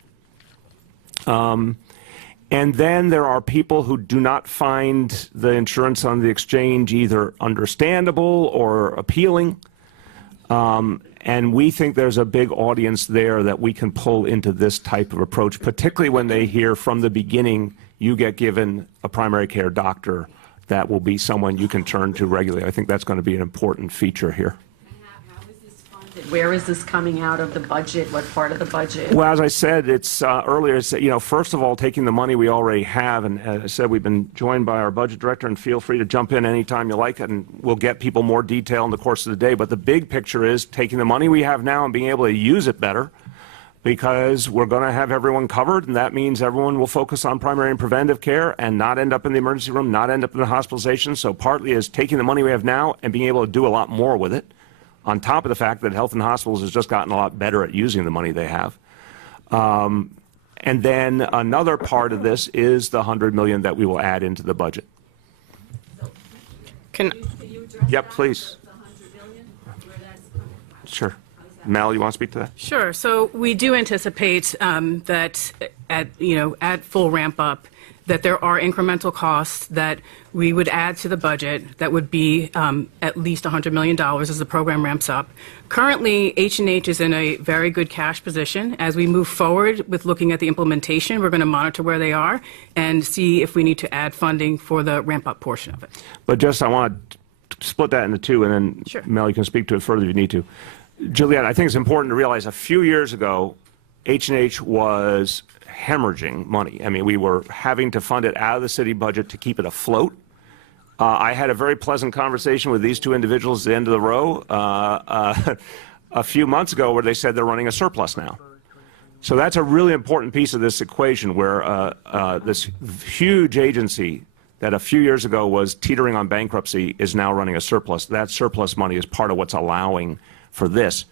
And then there are people who do not find the insurance on the exchange either understandable or appealing. And we think there's a big audience there that we can pull into this type of approach, particularly when they hear from the beginning you get given a primary care doctor that will be someone you can turn to regularly. I think that's going to be an important feature here. Where is this coming out of the budget? What part of the budget? Well, as I said, it's earlier, it's, first of all, taking the money we already have, and as I said, we've been joined by our budget director, and feel free to jump in anytime you like, and we'll get people more detail in the course of the day. But the big picture is taking the money we have now and being able to use it better, because we're going to have everyone covered, and that means everyone will focus on primary and preventive care and not end up in the emergency room, not end up in the hospitalization. So partly is taking the money we have now and being able to do a lot more with it, on top of the fact that health and hospitals has just gotten a lot better at using the money they have. And then another part of this is the $100 million that we will add into the budget. Yep, please. Sure. Mel, you want to speak to that? Sure. So we do anticipate that at full ramp up, that there are incremental costs that we would add to the budget that would be at least $100 million as the program ramps up. Currently, H&H is in a very good cash position. As we move forward with looking at the implementation, we're going to monitor where they are and see if we need to add funding for the ramp-up portion of it. But just, I want to split that into two, and then, sure, Mel, you can speak to it further if you need to. Juliette, I think it's important to realize a few years ago, H&H was hemorrhaging money. I mean, we were having to fund it out of the city budget to keep it afloat. I had a very pleasant conversation with these two individuals at the end of the row a few months ago where they said they're running a surplus now. So that's a really important piece of this equation where this huge agency that a few years ago was teetering on bankruptcy is now running a surplus. That surplus money is part of what's allowing for this.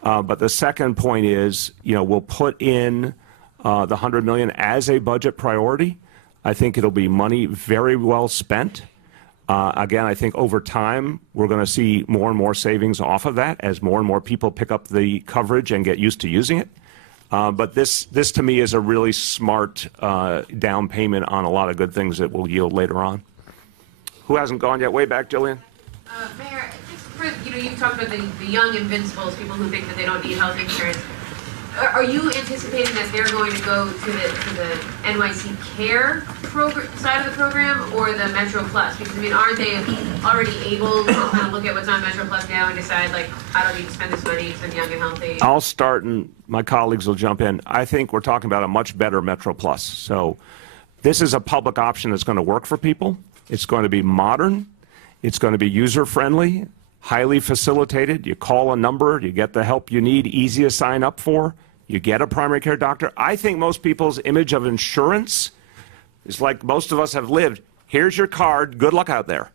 But the second point is, we'll put in the $100 million as a budget priority. I think it'll be money very well spent. Again, I think over time, we're going to see more and more savings off of that as more and more people pick up the coverage and get used to using it. But this to me is a really smart down payment on a lot of good things that will yield later on. Who hasn't gone yet? Way back, Jillian. Mayor, just for, you talked about the young invincibles, people who think that they don't need health insurance. Are you anticipating that they're going to go to the NYC Care side of the program or the Metro Plus? Because, aren't they already able to kind of look at what's on Metro Plus now and decide, I don't need to spend this money because I'm young and healthy? I'll start and my colleagues will jump in. I think we're talking about a much better Metro Plus. So this is a public option that's going to work for people. It's going to be modern. It's going to be user-friendly, highly facilitated. You call a number, you get the help you need, easy to sign up for. You get a primary care doctor. I think most people's image of insurance is like most of us have lived. Here's your card. Good luck out there.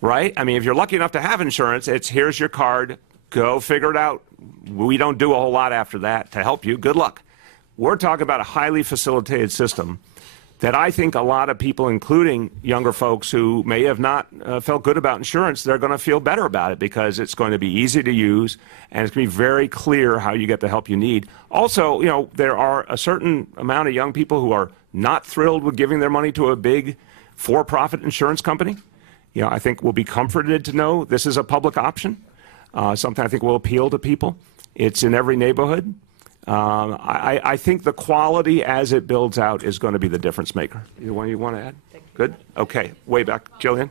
Right? If you're lucky enough to have insurance, it's here's your card. Go figure it out. We don't do a whole lot after that to help you. Good luck. We're talking about a highly facilitated system that I think a lot of people, including younger folks who may have not felt good about insurance, they're going to feel better about it because it's going to be easy to use and it's going to be very clear how you get the help you need. Also, you know, there are a certain amount of young people who are not thrilled with giving their money to a big for-profit insurance company. You know, I think we'll be comforted to know this is a public option, something I think will appeal to people. It's in every neighborhood. I think the quality as it builds out is going to be the difference maker. Either one you want to add? Good? Okay. Way back. Jillian?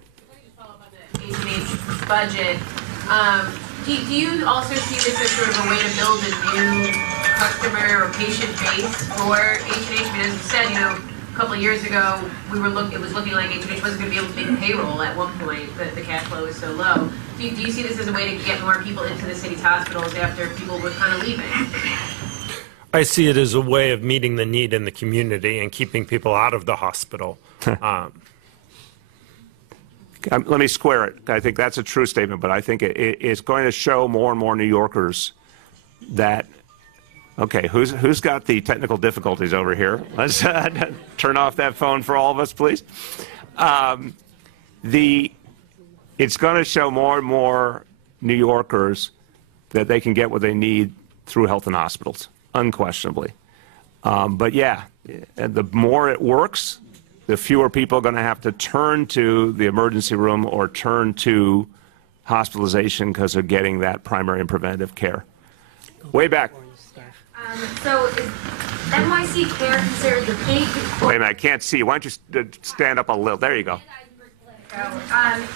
H&H budget. Do you also see this as sort of a way to build a new customer or patient base for H&H? I mean, as you said, you know, a couple of years ago, it was looking like H&H wasn't going to be able to make payroll at one point. The cash flow was so low. Do you see this as a way to get more people into the city's hospitals after people were kind of leaving? I see it as a way of meeting the need in the community and keeping people out of the hospital. Let me square it. I think that's a true statement, but I think it's going to show more and more New Yorkers that, okay, who's got the technical difficulties over here? Let's turn off that phone for all of us, please. It's going to show more and more New Yorkers that they can get what they need through health and hospitals. Unquestionably. But yeah, the more it works, the fewer people are going to have to turn to the emergency room or turn to hospitalization because they're getting that primary and preventative care. Way back. So is NYC Care considered the big... Wait a minute, I can't see. Why don't you stand up a little? There you go.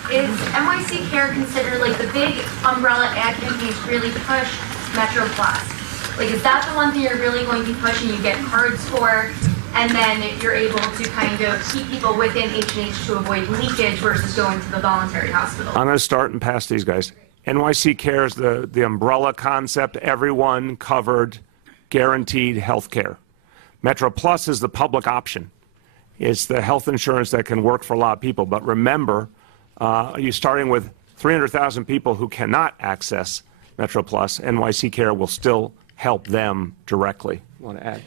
Is NYC Care considered like the big umbrella ad campaign to really push Metro Plus? Like, is that the one thing you're really going to be pushing? You get cards for, and then you're able to kind of keep people within H&H to avoid leakage versus going to the voluntary hospital? I'm going to start and pass these guys. NYC Care is the umbrella concept, everyone covered, guaranteed health care. Metro Plus is the public option. It's the health insurance that can work for a lot of people. But remember, you're starting with 300,000 people who cannot access Metro Plus. NYC Care will still help them directly. Want to add?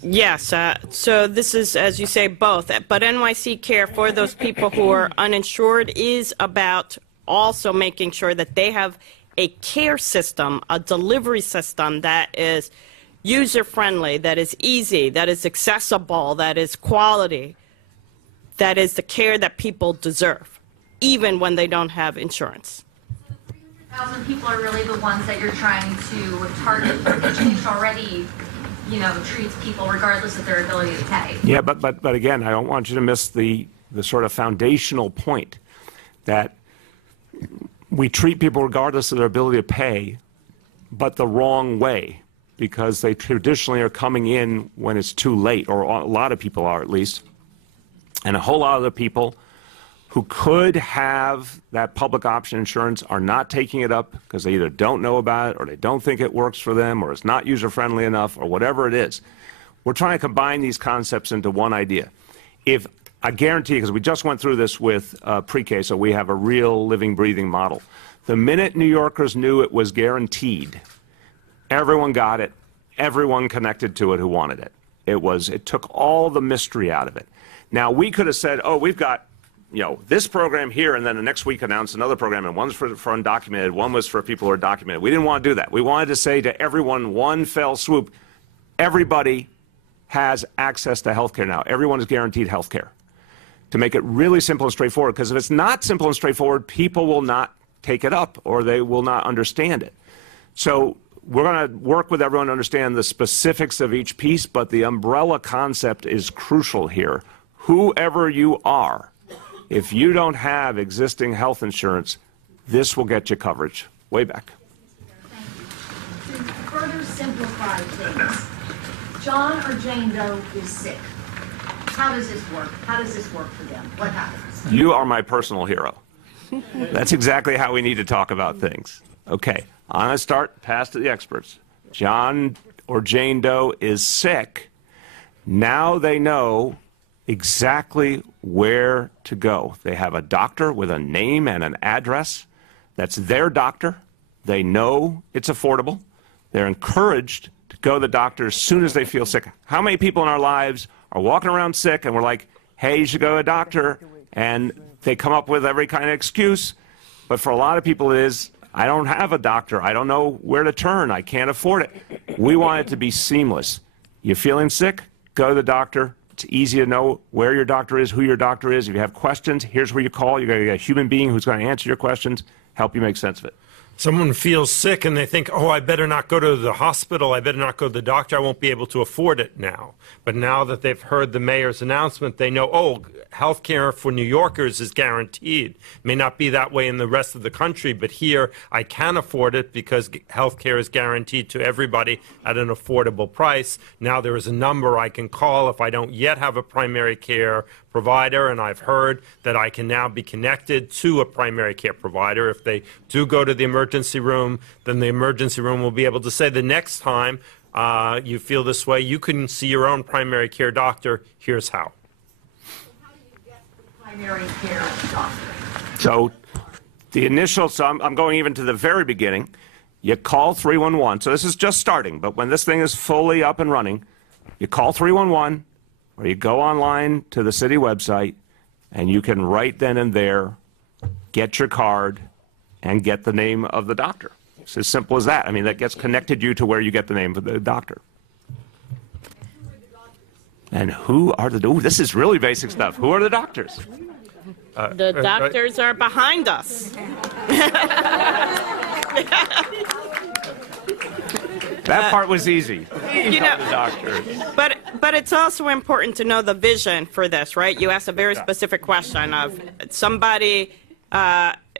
Yes, so this is, as you say, both. But NYC Care, for those people who are uninsured, is about also making sure that they have a care system, a delivery system that is user-friendly, that is easy, that is accessible, that is quality, that is the care that people deserve, even when they don't have insurance. 1,000 people are really the ones that you're trying to target. H&H already, you know, treats people regardless of their ability to pay. Yeah, but again, I don't want you to miss the sort of foundational point that we treat people regardless of their ability to pay, but the wrong way, because they traditionally are coming in when it's too late, or a lot of people are at least, and a whole lot of the people who could have that public option insurance are not taking it up because they either don't know about it or they don't think it works for them or it's not user-friendly enough or whatever it is. We're trying to combine these concepts into one idea. If I guarantee, because we just went through this with pre-K, so we have a real living, breathing model. The minute New Yorkers knew it was guaranteed, everyone got it, everyone connected to it who wanted it. It took all the mystery out of it. Now, we could have said, oh, we've got, you know, this program here, and then the next week announced another program, and one's for undocumented, one was for people who are documented. We didn't want to do that. We wanted to say to everyone, one fell swoop, everybody has access to health care now. Everyone is guaranteed health care. To make it really simple and straightforward, because if it's not simple and straightforward, people will not take it up or they will not understand it. So we're going to work with everyone to understand the specifics of each piece, but the umbrella concept is crucial here. Whoever you are, if you don't have existing health insurance, this will get you coverage. Way back. Thank you. To further simplify things, John or Jane Doe is sick. How does this work? How does this work for them? What happens? You are my personal hero. That's exactly how we need to talk about things. Okay, I'm going to start, pass to the experts. John or Jane Doe is sick. Now they know exactly where to go. They have a doctor with a name and an address. That's their doctor. They know it's affordable. They're encouraged to go to the doctor as soon as they feel sick. How many people in our lives are walking around sick, and we're like, hey, you should go to a doctor, and they come up with every kind of excuse. But for a lot of people it is, I don't have a doctor. I don't know where to turn. I can't afford it. We want it to be seamless. You're feeling sick? Go to the doctor. It's easy to know where your doctor is, who your doctor is. If you have questions, here's where you call. You're going to get a human being who's going to answer your questions, help you make sense of it. Someone feels sick and they think, oh, I better not go to the hospital, I better not go to the doctor, I won't be able to afford it now. But now that they've heard the mayor's announcement, they know, oh, health care for New Yorkers is guaranteed. May not be that way in the rest of the country, but here I can afford it because health care is guaranteed to everybody at an affordable price. Now there is a number I can call if I don't yet have a primary care provider, and I've heard that I can now be connected to a primary care provider. If they do go to the emergency room, then the emergency room will be able to say the next time you feel this way, you can see your own primary care doctor. Here's how. How do you get the primary care doctor? So the initial, so I'm going even to the very beginning. You call 311. So this is just starting, but when this thing is fully up and running, you call 311, or you go online to the city website, and you can right then and there get your card and get the name of the doctor. It's as simple as that. I mean, that gets connected you to where you get the name of the doctor. And who are the, ooh, this is really basic stuff. Who are the doctors? The doctors are behind us. That part was easy. You know, The doctors. but it's also important to know the vision for this, right? You asked a very specific question of somebody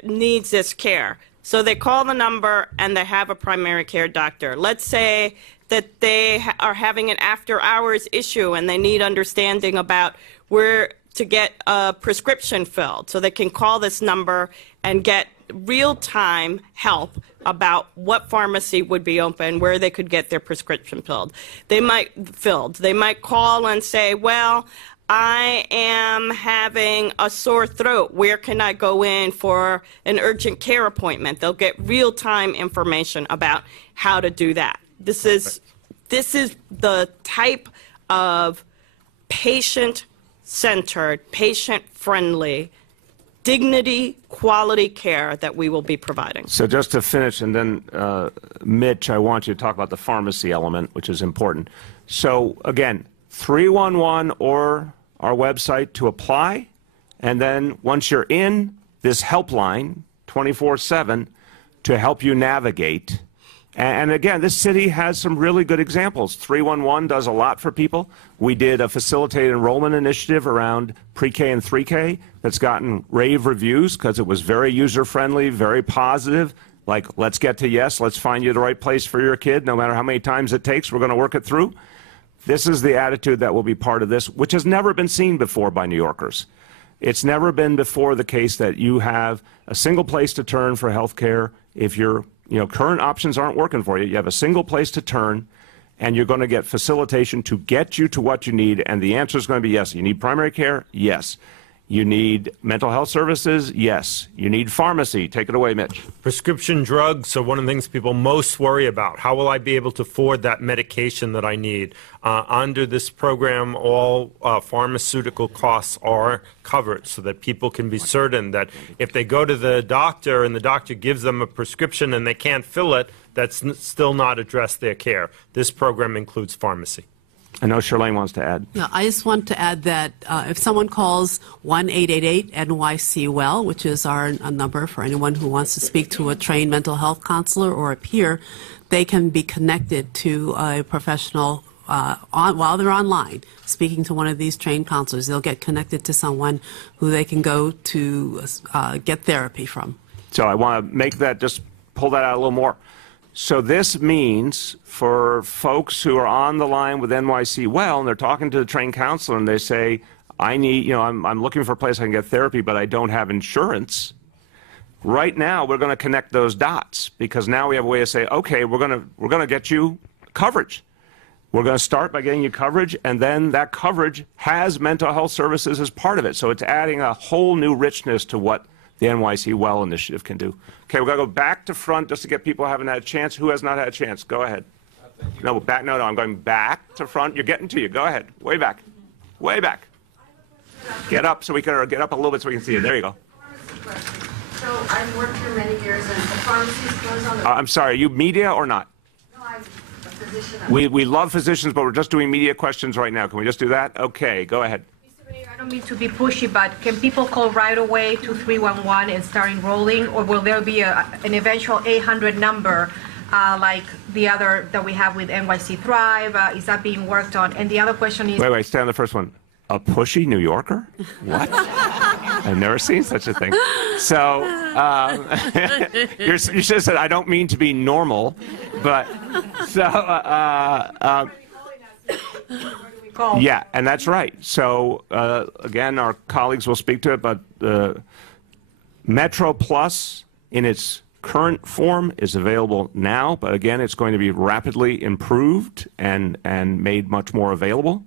needs this care. So they call the number and they have a primary care doctor. Let's say that they are having an after-hours issue and they need understanding about where to get a prescription filled. So they can call this number and get real-time help about what pharmacy would be open, where they could get their prescription filled. They might call and say, well, I am having a sore throat. Where can I go in for an urgent care appointment? They'll get real-time information about how to do that. This is the type of patient-centered, patient-friendly, dignity, quality care that we will be providing. So just to finish, and then Mitch, I want you to talk about the pharmacy element, which is important. So again, 311 or our website to apply, and then once you're in, this helpline 24/7 to help you navigate. And again, this city has some really good examples. 311 does a lot for people. We did a facilitated enrollment initiative around pre-K and 3K that's gotten rave reviews because it was very user-friendly, very positive. Like, let's get to yes, let's find you the right place for your kid. No matter how many times it takes, we're going to work it through. This is the attitude that will be part of this, which has never been seen before by New Yorkers. It's never been before the case that you have a single place to turn for health care. If your current options aren't working for you, you have a single place to turn, and you're going to get facilitation to get you to what you need. And the answer is going to be yes. You need primary care? Yes. You need mental health services? Yes. You need pharmacy? Take it away, Mitch. Prescription drugs are one of the things people most worry about. How will I be able to afford that medication that I need? Under this program, all pharmaceutical costs are covered so that people can be certain that if they go to the doctor and the doctor gives them a prescription and they can't fill it, that's still not addressed their care. This program includes pharmacy. I know Charlene wants to add. Yeah, I just want to add that if someone calls 1-888-NYC-WELL, which is our number for anyone who wants to speak to a trained mental health counselor or a peer, they can be connected to a professional while they're online, speaking to one of these trained counselors. They'll get connected to someone who they can go to get therapy from. So I want to make that, just pull that out a little more. So this means for folks who are on the line with NYC Well, and they're talking to the trained counselor, and they say, I need, I'm looking for a place I can get therapy, but I don't have insurance. Right now, we're going to connect those dots because now we have a way to say, okay, we're going to get you coverage. We're going to start by getting you coverage, and then that coverage has mental health services as part of it. So it's adding a whole new richness to what the NYC Well initiative can do. Okay, we're going to go back to front just to get people who haven't had a chance. Who has not had a chance? Go ahead. No, I'm going back to front. You're getting to you. Go ahead. Way back. way back. Get up so we can get up a little bit so we can see you. There you go. So I've worked here many years, and the pharmacies close on the... I'm sorry, are you media or not? No, I'm a physician. We love physicians, but we're just doing media questions right now. Can we just do that? Okay, go ahead. I don't mean to be pushy, but can people call right away to 311 and start enrolling, or will there be an eventual 800 number like the other that we have with NYC Thrive? Is that being worked on? And the other question is... Wait, stay on the first one. A pushy New Yorker? What? I've never seen such a thing. So, you should have said, I don't mean to be normal, but, so, yeah, and that's right. So, again, our colleagues will speak to it, but Metro Plus in its current form is available now, but again, it's going to be rapidly improved and made much more available.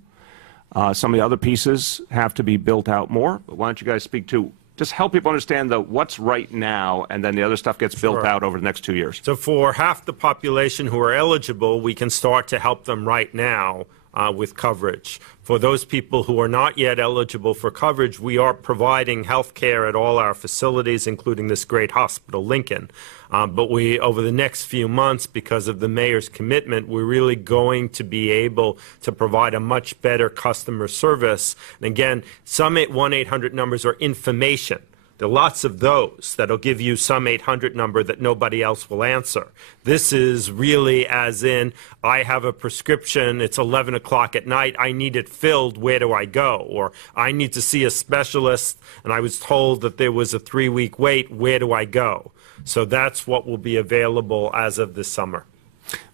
Some of the other pieces have to be built out more, but why don't you guys speak to, just help people understand what's right now, and then the other stuff gets built out over the next 2 years. So for half the population who are eligible, we can start to help them right now with coverage. For those people who are not yet eligible for coverage, we are providing health care at all our facilities, including this great hospital, Lincoln. But over the next few months, because of the mayor's commitment, we're really going to be able to provide a much better customer service. And again, some 1-800 numbers are information. There are lots of those that'll give you some 800 number that nobody else will answer. This is really as in, I have a prescription, it's 11 o'clock at night, I need it filled, where do I go? Or I need to see a specialist, and I was told that there was a 3-week wait, where do I go? So that's what will be available as of this summer.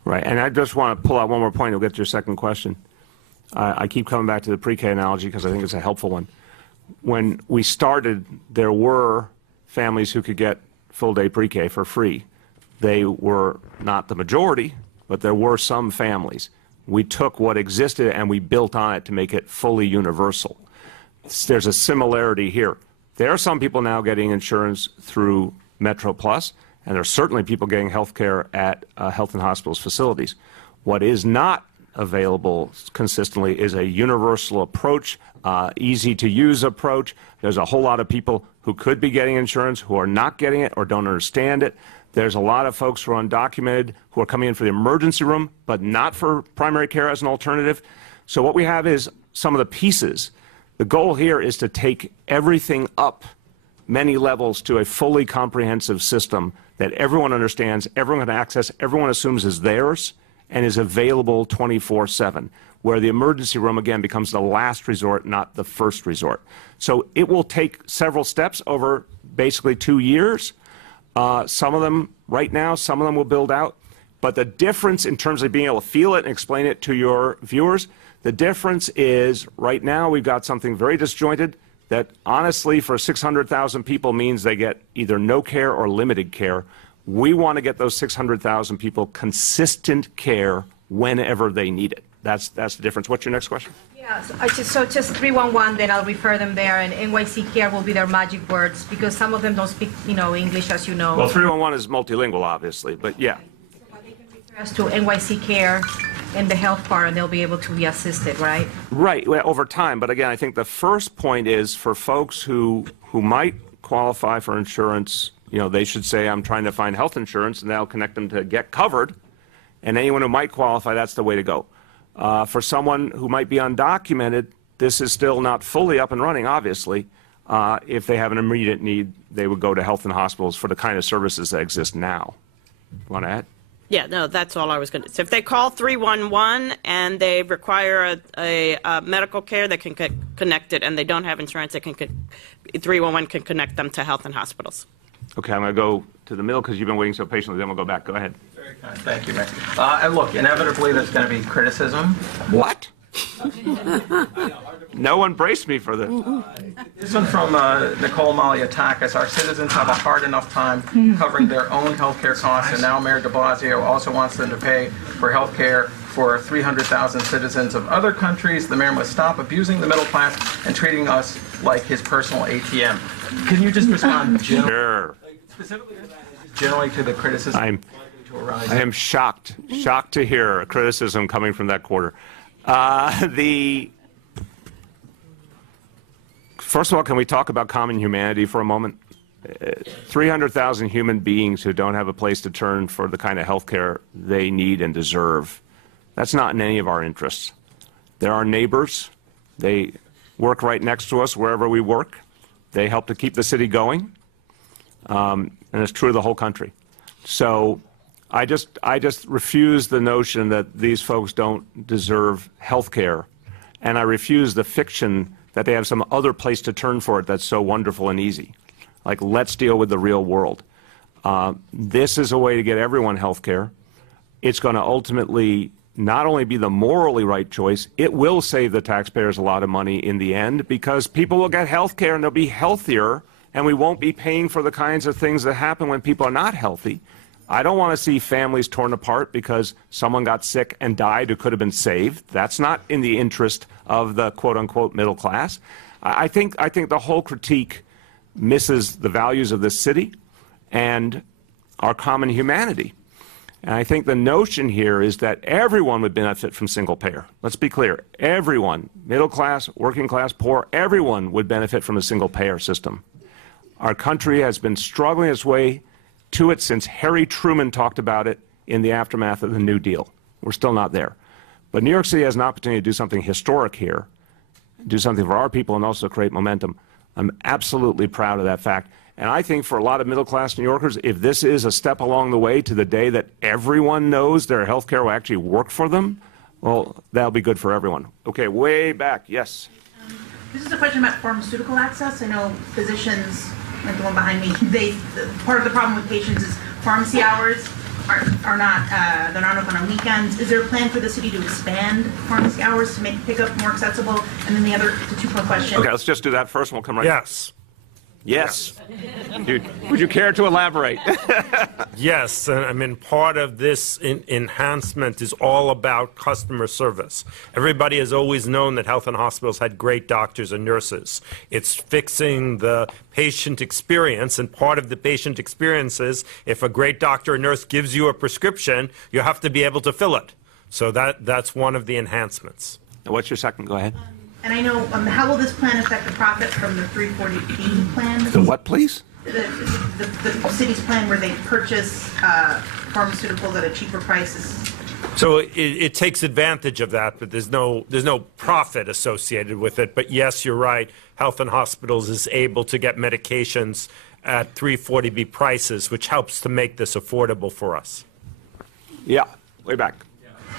Right, and I just want to pull out one more point, we'll get to your second question. I keep coming back to the pre-K analogy because I think it's a helpful one. When we started, there were families who could get full-day pre-K for free. They were not the majority, but there were some families. We took what existed and we built on it to make it fully universal. There's a similarity here. There are some people now getting insurance through Metro Plus, and there are certainly people getting health care at health and hospitals facilities. What is not available consistently is a universal approach, easy-to-use approach. There's a whole lot of people who could be getting insurance who are not getting it or don't understand it. There's a lot of folks who are undocumented who are coming in for the emergency room, but not for primary care as an alternative. So what we have is some of the pieces. The goal here is to take everything up many levels to a fully comprehensive system that everyone understands, everyone can access, everyone assumes is theirs, and is available 24/7, where the emergency room, again, becomes the last resort, not the first resort. So it will take several steps over basically 2 years. Some of them right now, some of them will build out. But the difference in terms of being able to feel it and explain it to your viewers, the difference is right now we've got something very disjointed that honestly for 600,000 people means they get either no care or limited care. We want to get those 600,000 people consistent care whenever they need it. That's the difference. What's your next question? Yeah, so just 311, then I'll refer them there, and NYC Care will be their magic words, because some of them don't speak, English, as you know. Well, 311 is multilingual, obviously, but yeah. As to NYC Care and the health part, and they'll be able to be assisted, right? Right, well, over time. But again, I think the first point is for folks who might qualify for insurance, they should say, I'm trying to find health insurance, and that'll connect them to get covered. And anyone who might qualify, that's the way to go. For someone who might be undocumented, this is still not fully up and running, obviously. If they have an immediate need, they would go to health and hospitals for the kind of services that exist now. Want to add? Yeah, no, that's all I was going to. So if they call 311 and they require a medical care, they can get connected, and they don't have insurance, 311 can connect them to health and hospitals. Okay, I'm going to go to the middle because you've been waiting so patiently. Then we'll go back. Go ahead. Very kind. Thank you, Mayor. And look, inevitably there's going to be criticism. What? No one braced me for this. This one from Nicole Maliatakis. Our citizens have a hard enough time covering their own health care costs, and now Mayor de Blasio also wants them to pay for health care for 300,000 citizens of other countries. The mayor must stop abusing the middle class and treating us like his personal ATM. Can you just respond specifically generally to the criticism? I am shocked to hear a criticism coming from that quarter. First of all, can we talk about common humanity for a moment? 300,000 human beings who don't have a place to turn for the kind of health care they need and deserve. That's not in any of our interests. They're our neighbors. They work right next to us wherever we work. They help to keep the city going. And it's true of the whole country. So I just refuse the notion that these folks don't deserve health care. And I refuse the fiction that they have some other place to turn for it that's so wonderful and easy. Like, let's deal with the real world. This is a way to get everyone health care. It's going to ultimately not only be the morally right choice, it will save the taxpayers a lot of money in the end, because people will get health care and they'll be healthier, and we won't be paying for the kinds of things that happen when people are not healthy. I don't want to see families torn apart because someone got sick and died who could have been saved. That's not in the interest of the quote-unquote middle class. I think the whole critique misses the values of this city and our common humanity. And I think the notion here is that everyone would benefit from single payer. Let's be clear. Everyone, middle class, working class, poor, everyone would benefit from a single payer system. Our country has been struggling its way to it since Harry Truman talked about it in the aftermath of the New Deal. We're still not there. But New York City has an opportunity to do something historic here, do something for our people, and also create momentum. I'm absolutely proud of that fact. And I think for a lot of middle-class New Yorkers, if this is a step along the way to the day that everyone knows their health care will actually work for them, well, that'll be good for everyone. Okay, way back, yes. This is a question about pharmaceutical access. I know physicians, like the one behind me, part of the problem with patients is pharmacy hours are not, they're not open on weekends. Is there a plan for the city to expand pharmacy hours to make pickup more accessible? And then the two-part question. Okay, let's just do that first and we'll come right back. Yes. Yes. Would you care to elaborate? Yes, and I mean, part of this enhancement is all about customer service. Everybody has always known that health and hospitals had great doctors and nurses. It's fixing the patient experience, and part of the patient experience is if a great doctor or nurse gives you a prescription, you have to be able to fill it. So that's one of the enhancements. What's your second? Go ahead. And I know, how will this plan affect the profit from the 340B plan? The what, please? The city's plan where they purchase pharmaceuticals at a cheaper price. So it takes advantage of that, but there's no profit associated with it. But yes, you're right. Health and Hospitals is able to get medications at 340B prices, which helps to make this affordable for us. Yeah, way back.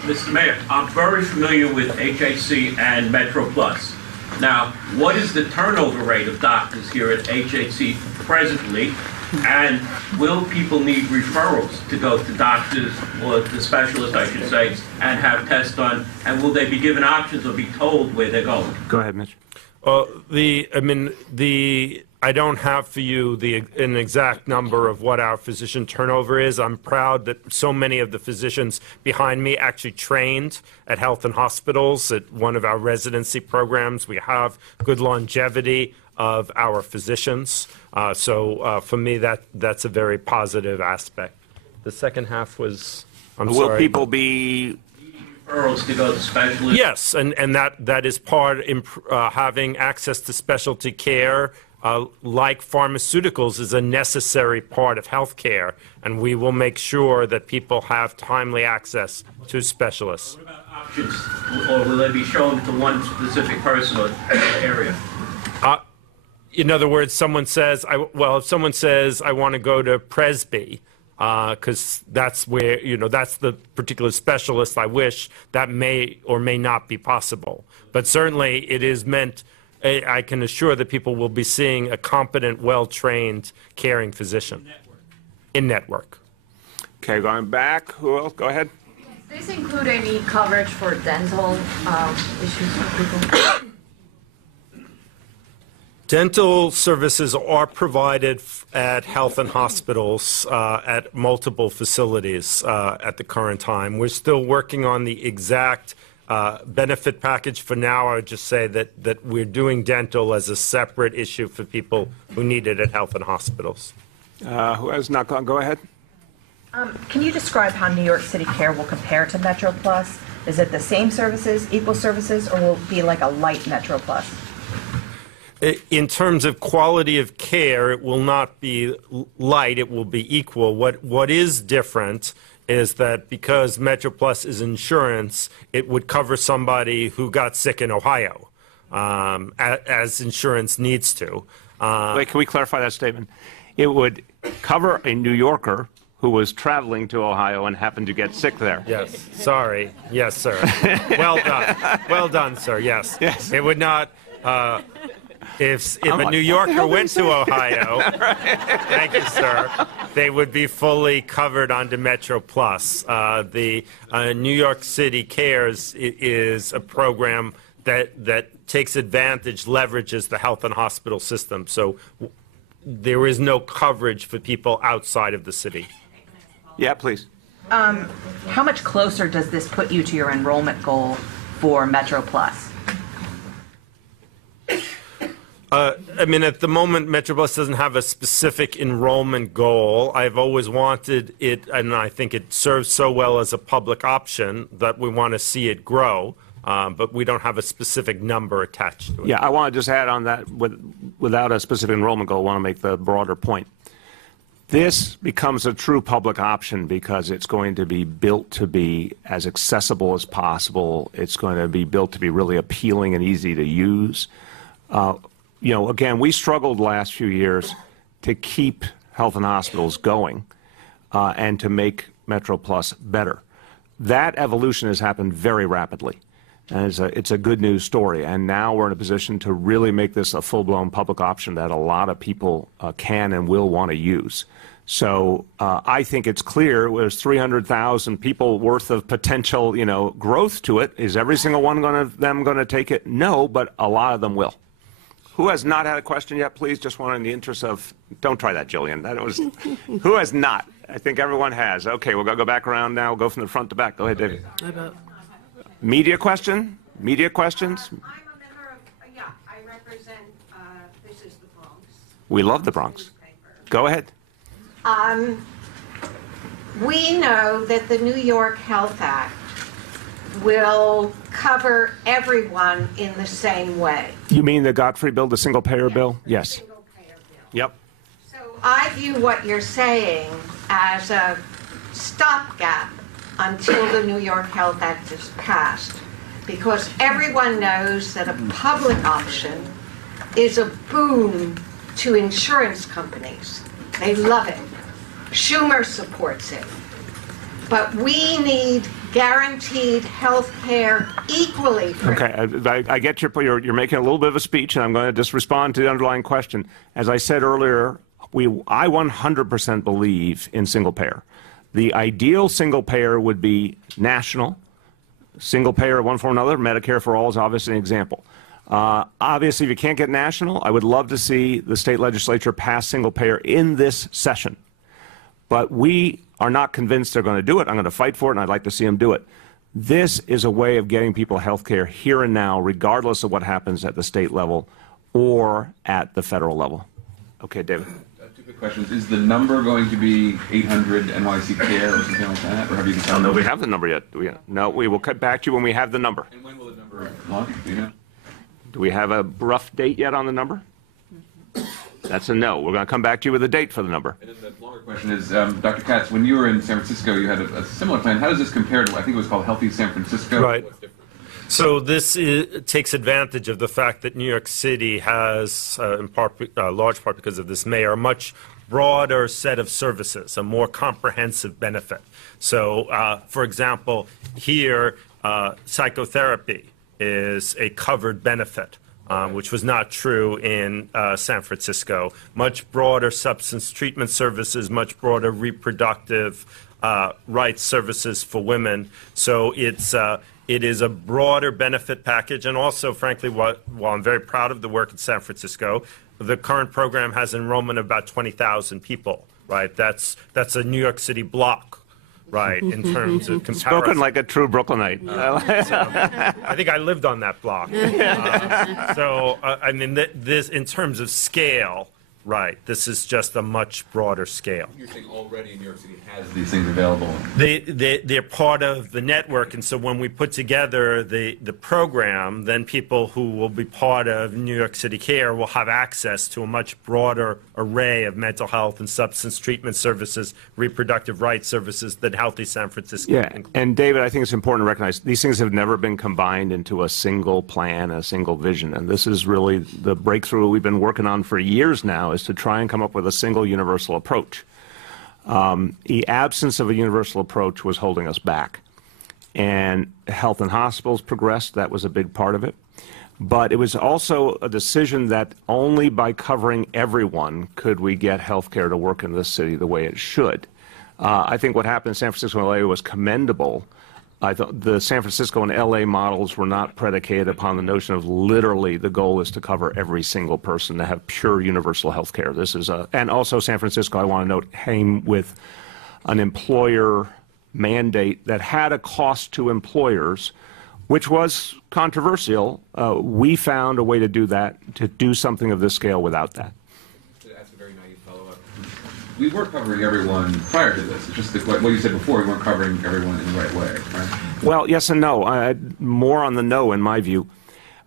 Mr. Mayor, I'm very familiar with HHC and Metro Plus. Now, what is the turnover rate of doctors here at HHC presently? And will people need referrals to go to doctors or the specialists, I should say, and have tests done? And will they be given options or be told where they're going? Go ahead, Mitch. I don't have for you an exact number of what our physician turnover is. I'm proud that so many of the physicians behind me actually trained at Health and Hospitals at one of our residency programs. We have good longevity of our physicians. So for me, that's a very positive aspect. The second half was, Will people be referrals to go to specialists? Yes, and that is part in having access to specialty care. Like pharmaceuticals is a necessary part of health care, and we will make sure that people have timely access to specialists. What about options, or will they be shown to one specific person or area? In other words, if someone says, I want to go to Presby, because that's where, that's the particular specialist I wish, that may or may not be possible. But certainly it is meant, I can assure that people will be seeing a competent, well-trained, caring physician. In network. Okay, going back. Who else? Go ahead. Does this include any coverage for dental issues for people? Dental services are provided at health and hospitals at multiple facilities at the current time. We're still working on the exact benefit package. For now, I would just say that we're doing dental as a separate issue for people who need it at health and hospitals. Who has not gone? Go ahead. Can you describe how New York City Care will compare to Metro Plus? Is it the same services, equal services, or will it be like a light Metro Plus? In terms of quality of care, it will not be light, it will be equal. What is different is that because MetroPlus is insurance, it would cover somebody who got sick in Ohio, as insurance needs to. Wait, can we clarify that statement? It would cover a New Yorker who was traveling to Ohio and happened to get sick there. Yes, sorry. Yes, sir. Well done. Well done, sir. Yes. Yes. It would not, if a New Yorker went to Ohio, thank you, sir, they would be fully covered under MetroPlus. The New York City Cares is a program that takes advantage, leverages the health and hospital system. So there is no coverage for people outside of the city. Yeah, please. How much closer does this put you to your enrollment goal for MetroPlus? I mean, at the moment, MetroPlus doesn't have a specific enrollment goal. I've always wanted it, and I think it serves so well as a public option that we want to see it grow, but we don't have a specific number attached to it. Yeah, I want to just add on that, without a specific enrollment goal, I want to make the broader point. This becomes a true public option because it's going to be built to be as accessible as possible. It's going to be built to be really appealing and easy to use. You know, again, we struggled the last few years to keep health and hospitals going and to make MetroPlus better. That evolution has happened very rapidly, and it's a good news story. And now we're in a position to really make this a full-blown public option that a lot of people can and will want to use. So I think it's clear there's 300,000 people worth of potential, you know, growth to it. Is every single one of them going to take it? No, but a lot of them will. Who has not had a question yet, please? Just one in the interest of, don't try that, Jillian. That was, who has not? I think everyone has. Okay, we'll go back around now. We'll go from the front to back. Go ahead, David. Media question? Media questions? I'm a member of, yeah, I represent, this is the Bronx. We love the Bronx. Go ahead. We know that the New York Health Act will cover everyone in the same way. You mean the Godfrey bill, the single-payer bill? Yes. Yep. So I view what you're saying as a stopgap until the New York Health Act is passed, because everyone knows that a public option is a boon to insurance companies. They love it. Schumer supports it. But we need guaranteed health care equally for Okay, I get you're making a little bit of a speech, and I'm going to just respond to the underlying question. As I said earlier, I 100% believe in single payer. The ideal single payer would be national. Single payer, one form or another. Medicare for all is obviously an example. Obviously, if you can't get national, I would love to see the state legislature pass single payer in this session. But we are not convinced they're going to do it. I'm going to fight for it, and I'd like to see them do it. This is a way of getting people health care here and now, regardless of what happens at the state level or at the federal level. Okay, David. Two quick questions. Is the number going to be 800 NYC Care or something like that? Or have you decided? No, we have the number yet. No, we will cut back to you when we have the number. And when will the number launch? Do you know? Do we have a rough date yet on the number? That's a no. We're going to come back to you with a date for the number. And then the longer question is, Dr. Katz, when you were in San Francisco, you had a similar plan. How does this compare to, I think it was called Healthy San Francisco? Right. So this takes advantage of the fact that New York City has, in part, large part because of this mayor, a much broader set of services, a more comprehensive benefit. So, for example, here, psychotherapy is a covered benefit. Which was not true in San Francisco. Much broader substance treatment services, much broader reproductive rights services for women. So it is a broader benefit package. And also, frankly, while I'm very proud of the work in San Francisco, the current program has enrollment of about 20,000 people, right? That's a New York City block. Right, in terms of comparison. Spoken like a true Brooklynite. So, I think I lived on that block. I mean, this in terms of scale, Right. This is just a much broader scale. You're saying already New York City has these things available. They're part of the network, and so when we put together the program, then people who will be part of New York City Care will have access to a much broader array of mental health and substance treatment services, reproductive rights services that Healthy San Francisco includes. And David, I think it's important to recognize these things have never been combined into a single plan, a single vision, and this is really the breakthrough we've been working on for years now, is to try and come up with a single universal approach. The absence of a universal approach was holding us back. And health and hospitals progressed. That was a big part of it. But it was also a decision that only by covering everyone could we get health care to work in this city the way it should. I think what happened in San Francisco and LA was commendable. I thought the San Francisco and LA models were not predicated upon the notion of literally the goal is to cover every single person to have pure universal health care. This is and also San Francisco, I want to note, came with an employer mandate that had a cost to employers, which was controversial. We found a way to do that, to do something of this scale without that. That's a very naive follow-up. We were covering everyone prior to this. It's just what you said before, we weren't covering everyone in the right way, right? Well, yes and no. More on the no, in my view.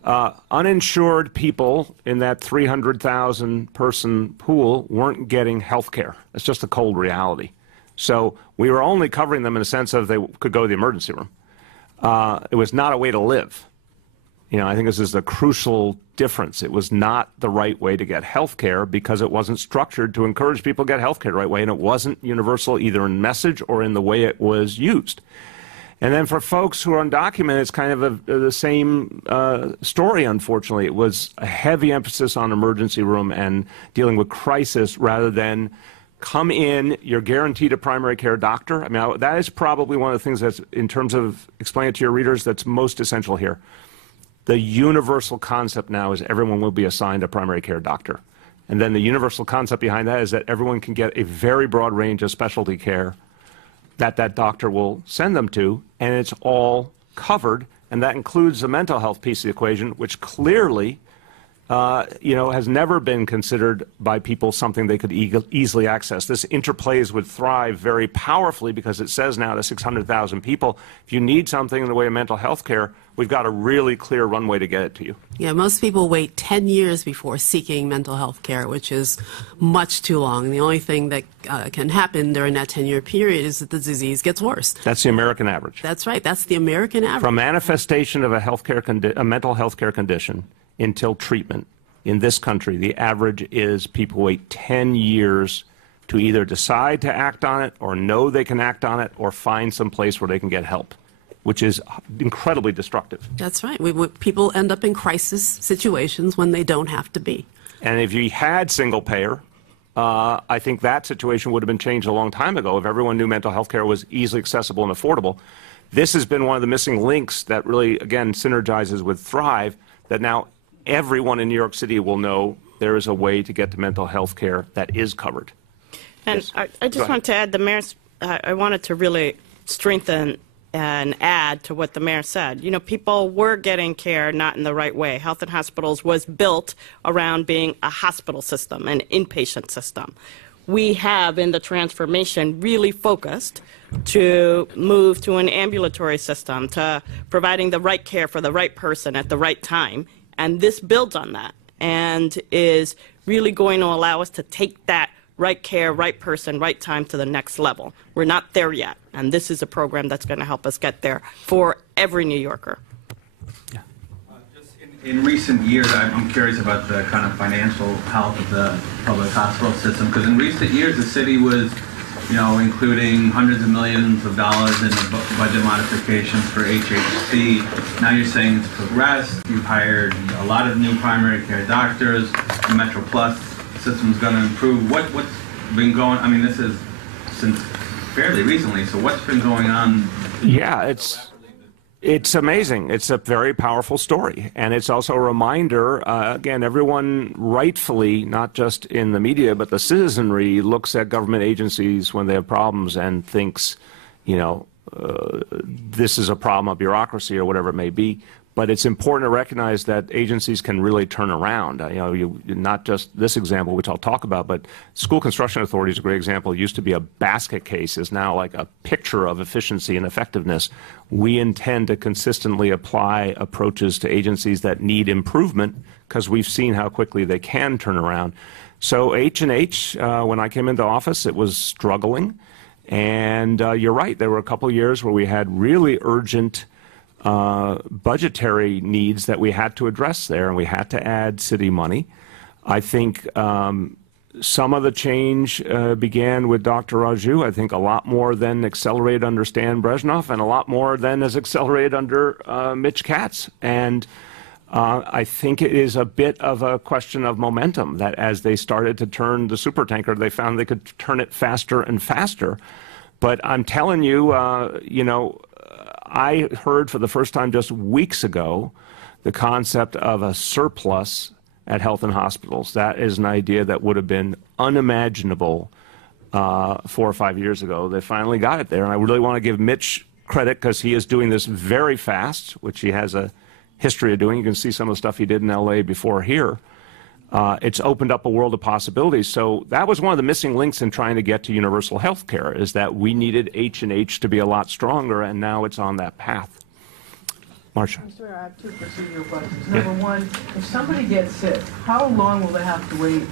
Uninsured people in that 300,000 person pool weren't getting health care. It's just a cold reality. So we were only covering them in a sense of they could go to the emergency room. It was not a way to live. You know, I think this is a crucial difference. It was not the right way to get health care because it wasn't structured to encourage people to get health care the right way, and it wasn't universal either in message or in the way it was used. And then for folks who are undocumented, it's kind of the same story, unfortunately. It was a heavy emphasis on emergency room and dealing with crisis rather than come in, you're guaranteed a primary care doctor. I mean, that is probably one of the things that's, in terms of explaining it to your readers, that's most essential here. The universal concept now is everyone will be assigned a primary care doctor. And then the universal concept behind that is that everyone can get a very broad range of specialty care that doctor will send them to, and it's all covered. And that includes the mental health piece of the equation, which clearly has never been considered by people something they could easily access. This interplays with Thrive very powerfully because it says now to 600,000 people, if you need something in the way of mental health care, we've got a really clear runway to get it to you. Yeah, most people wait 10 years before seeking mental health care, which is much too long. The only thing that can happen during that 10-year period is that the disease gets worse. That's the American average. That's right. That's the American average. From manifestation of a mental health care condition until treatment in this country, the average is people wait 10 years to either decide to act on it or know they can act on it or find some place where they can get help, which is incredibly destructive. That's right. People end up in crisis situations when they don't have to be. And if you had single payer, I think that situation would have been changed a long time ago if everyone knew mental health care was easily accessible and affordable. This has been one of the missing links that really, again, synergizes with Thrive, that now everyone in New York City will know there is a way to get to mental health care that is covered. And yes. I just want to add, the mayor's, I wanted to really strengthen and add to what the mayor said. You know, people were getting care not in the right way. Health and Hospitals was built around being a hospital system, an inpatient system. We have, in the transformation, really focused to move to an ambulatory system, to providing the right care for the right person at the right time. And this builds on that and is really going to allow us to take that right care, right person, right time to the next level. We're not there yet, and this is a program that's going to help us get there for every New Yorker. Yeah. In recent years, I'm curious about the kind of financial health of the public hospital system, because in recent years, the city was, including hundreds of millions of dollars in the budget modifications for HHC. Now you're saying it's progressed. You've hired a lot of new primary care doctors. The Metro Plus system is going to improve. What's been going? I mean, this is since fairly recently. So what's been going on? Yeah, it's amazing. It's a very powerful story. And it's also a reminder, again, everyone rightfully, not just in the media, but the citizenry looks at government agencies when they have problems and thinks, this is a problem of bureaucracy or whatever it may be. But it's important to recognize that agencies can really turn around. Not just this example, which I'll talk about, but School Construction Authority is a great example. It used to be a basket case, is now like a picture of efficiency and effectiveness. We intend to consistently apply approaches to agencies that need improvement because we've seen how quickly they can turn around. So H&H, when I came into office, it was struggling. And you're right, there were a couple of years where we had really urgent budgetary needs that we had to address there, and we had to add city money. I think some of the change began with Dr. Raju. I think a lot more than accelerated under Stan Brezhnev, and a lot more than has accelerated under Mitch Katz. And I think it is a bit of a question of momentum, that as they started to turn the supertanker, they found they could turn it faster and faster. But I'm telling you, I heard for the first time just weeks ago the concept of a surplus at health and hospitals. That is an idea that would have been unimaginable 4 or 5 years ago. They finally got it there, and I really want to give Mitch credit because he is doing this very fast, which he has a history of doing. You can see some of the stuff he did in LA before here. It's opened up a world of possibilities. So that was one of the missing links in trying to get to universal health care, is that we needed H&H to be a lot stronger, and now it's on that path. Marcia. I'm sorry, I have 2 procedural questions. Number one, if somebody gets sick, how long will they have to wait,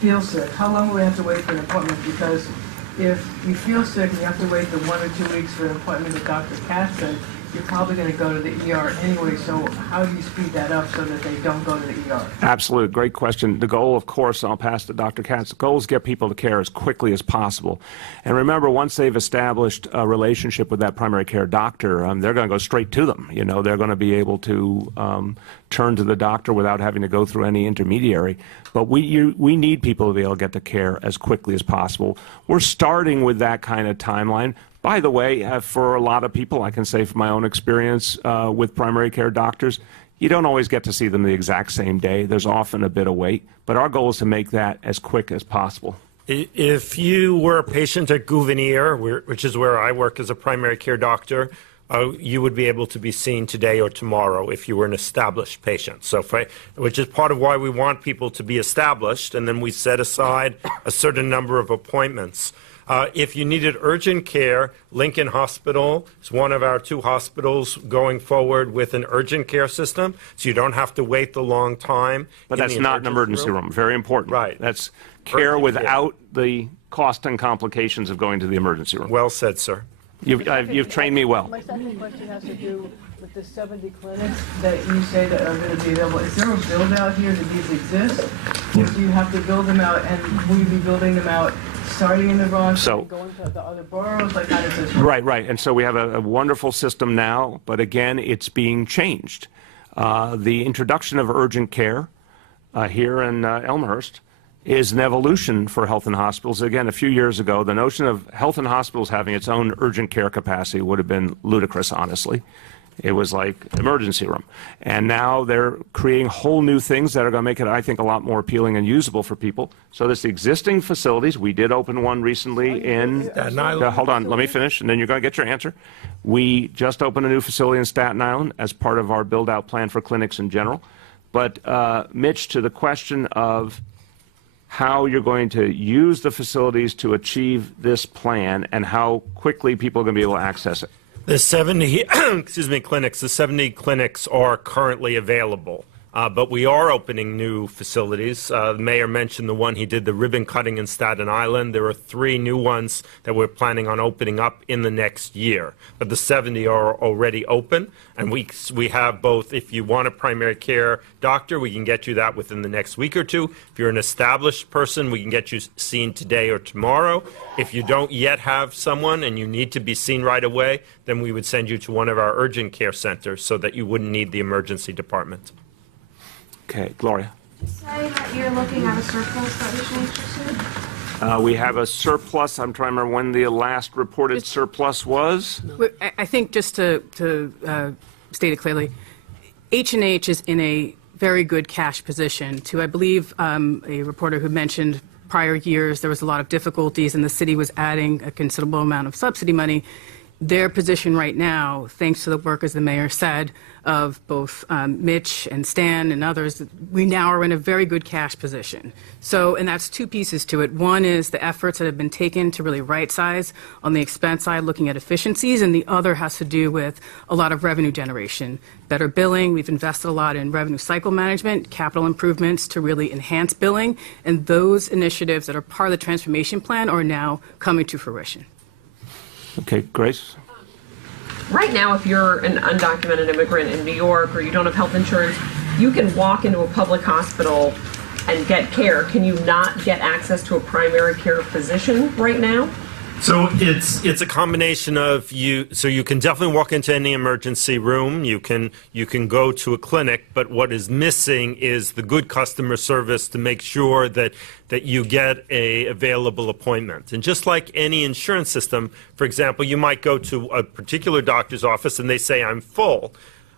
feel sick? How long will they have to wait for an appointment? Because if you feel sick and you have to wait the 1 or 2 weeks for an appointment with Dr. Katz, then you're probably going to go to the ER anyway, so how do you speed that up so that they don't go to the ER? Absolutely. Great question. The goal, of course, I'll pass to Dr. Katz, the goal is to get people to care as quickly as possible. And remember, once they've established a relationship with that primary care doctor, they're going to go straight to them. They're going to be able to turn to the doctor without having to go through any intermediary. But we need people to be able to get the care as quickly as possible. We're starting with that kind of timeline. By the way, for a lot of people, I can say from my own experience with primary care doctors, you don't always get to see them the exact same day. There's often a bit of wait, but our goal is to make that as quick as possible. If you were a patient at Gouverneur, which is where I work as a primary care doctor, you would be able to be seen today or tomorrow if you were an established patient. So, which is part of why we want people to be established, and then we set aside a certain number of appointments. If you needed urgent care, Lincoln Hospital is one of our 2 hospitals going forward with an urgent care system, so you don't have to wait the long time. But that's not an emergency room. Very important. Right. That's care without the cost and complications of going to the emergency room. Well said, sir. You've trained me well. My second question has to do with the 70 clinics that you say that are going to be available. Is there a build out here that these exist? Or do you have to build them out, and will you be building them out starting in the Bronx and going to the other boroughs? Like, how does this work? Right. And so we have a wonderful system now, but again, it's being changed. The introduction of urgent care here in Elmhurst is an evolution for health and hospitals. Again, a few years ago, the notion of health and hospitals having its own urgent care capacity would have been ludicrous, honestly. It was like emergency room. And now they're creating whole new things that are going to make it, I think, a lot more appealing and usable for people. So this existing facilities, we did open one recently in, hold on, let me finish, and then you're going to get your answer. We just opened a new facility in Staten Island as part of our build-out plan for clinics in general. But Mitch, to the question of how you're going to use the facilities to achieve this plan and how quickly people are going to be able to access it. The 70, clinics, the 70 clinics are currently available, but we are opening new facilities. The mayor mentioned the one he did, the ribbon cutting in Staten Island. There are 3 new ones that we're planning on opening up in the next year. But the 70 are already open, and we have both. If you want a primary care doctor, we can get you that within the next week or 2. If you're an established person, we can get you seen today or tomorrow. If you don't yet have someone and you need to be seen right away, then we would send you to one of our urgent care centers so that you wouldn't need the emergency department. Okay, Gloria. You say that you're looking at a surplus that we should be interested in? We have a surplus. I'm trying to remember when the last reported surplus was. I think just to state it clearly, H&H is in a very good cash position. I believe a reporter who mentioned prior years there was a lot of difficulties and the city was adding a considerable amount of subsidy money. their position right now, thanks to the work, as the mayor said, of both Mitch and Stan and others, we now are in a very good cash position. So, and that's two pieces to it. One is the efforts that have been taken to really right-size on the expense side, looking at efficiencies, and the other has to do with a lot of revenue generation, better billing. We've invested a lot in revenue cycle management, capital improvements to really enhance billing, and those initiatives that are part of the transformation plan are now coming to fruition. Okay, Grace? Right now, if you're an undocumented immigrant in New York or you don't have health insurance, you can walk into a public hospital and get care. Can you not get access to a primary care physician right now? So it's a combination of so you can definitely walk into any emergency room, you can go to a clinic, but what is missing is the good customer service to make sure that you get a available appointment. And just like any insurance system, for example, you might go to a particular doctor's office and they say, I'm full.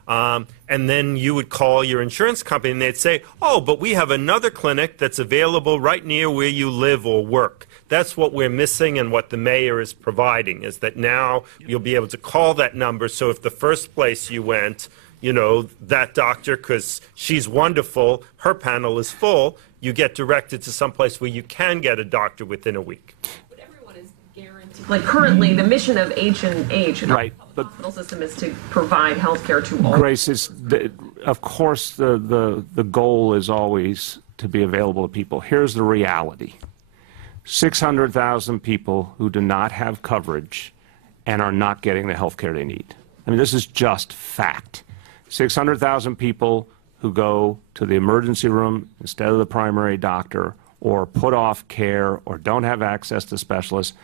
And then you would call your insurance company and they'd say, oh, but we have another clinic that's available right near where you live or work. That's what we're missing, and what the mayor is providing is that now you'll be able to call that number. So if the first place you went, that doctor, because she's wonderful, her panel is full, you get directed to someplace where you can get a doctor within a week. But everyone is guaranteed. Like currently, the mission of H&H, right, the hospital system, is to provide health care to all. Grace, of course, the goal is always to be available to people. Here's the reality. 600,000 people who do not have coverage and are not getting the health care they need. I mean, this is just fact. 600,000 people who go to the emergency room instead of the primary doctor, or put off care, or don't have access to specialists.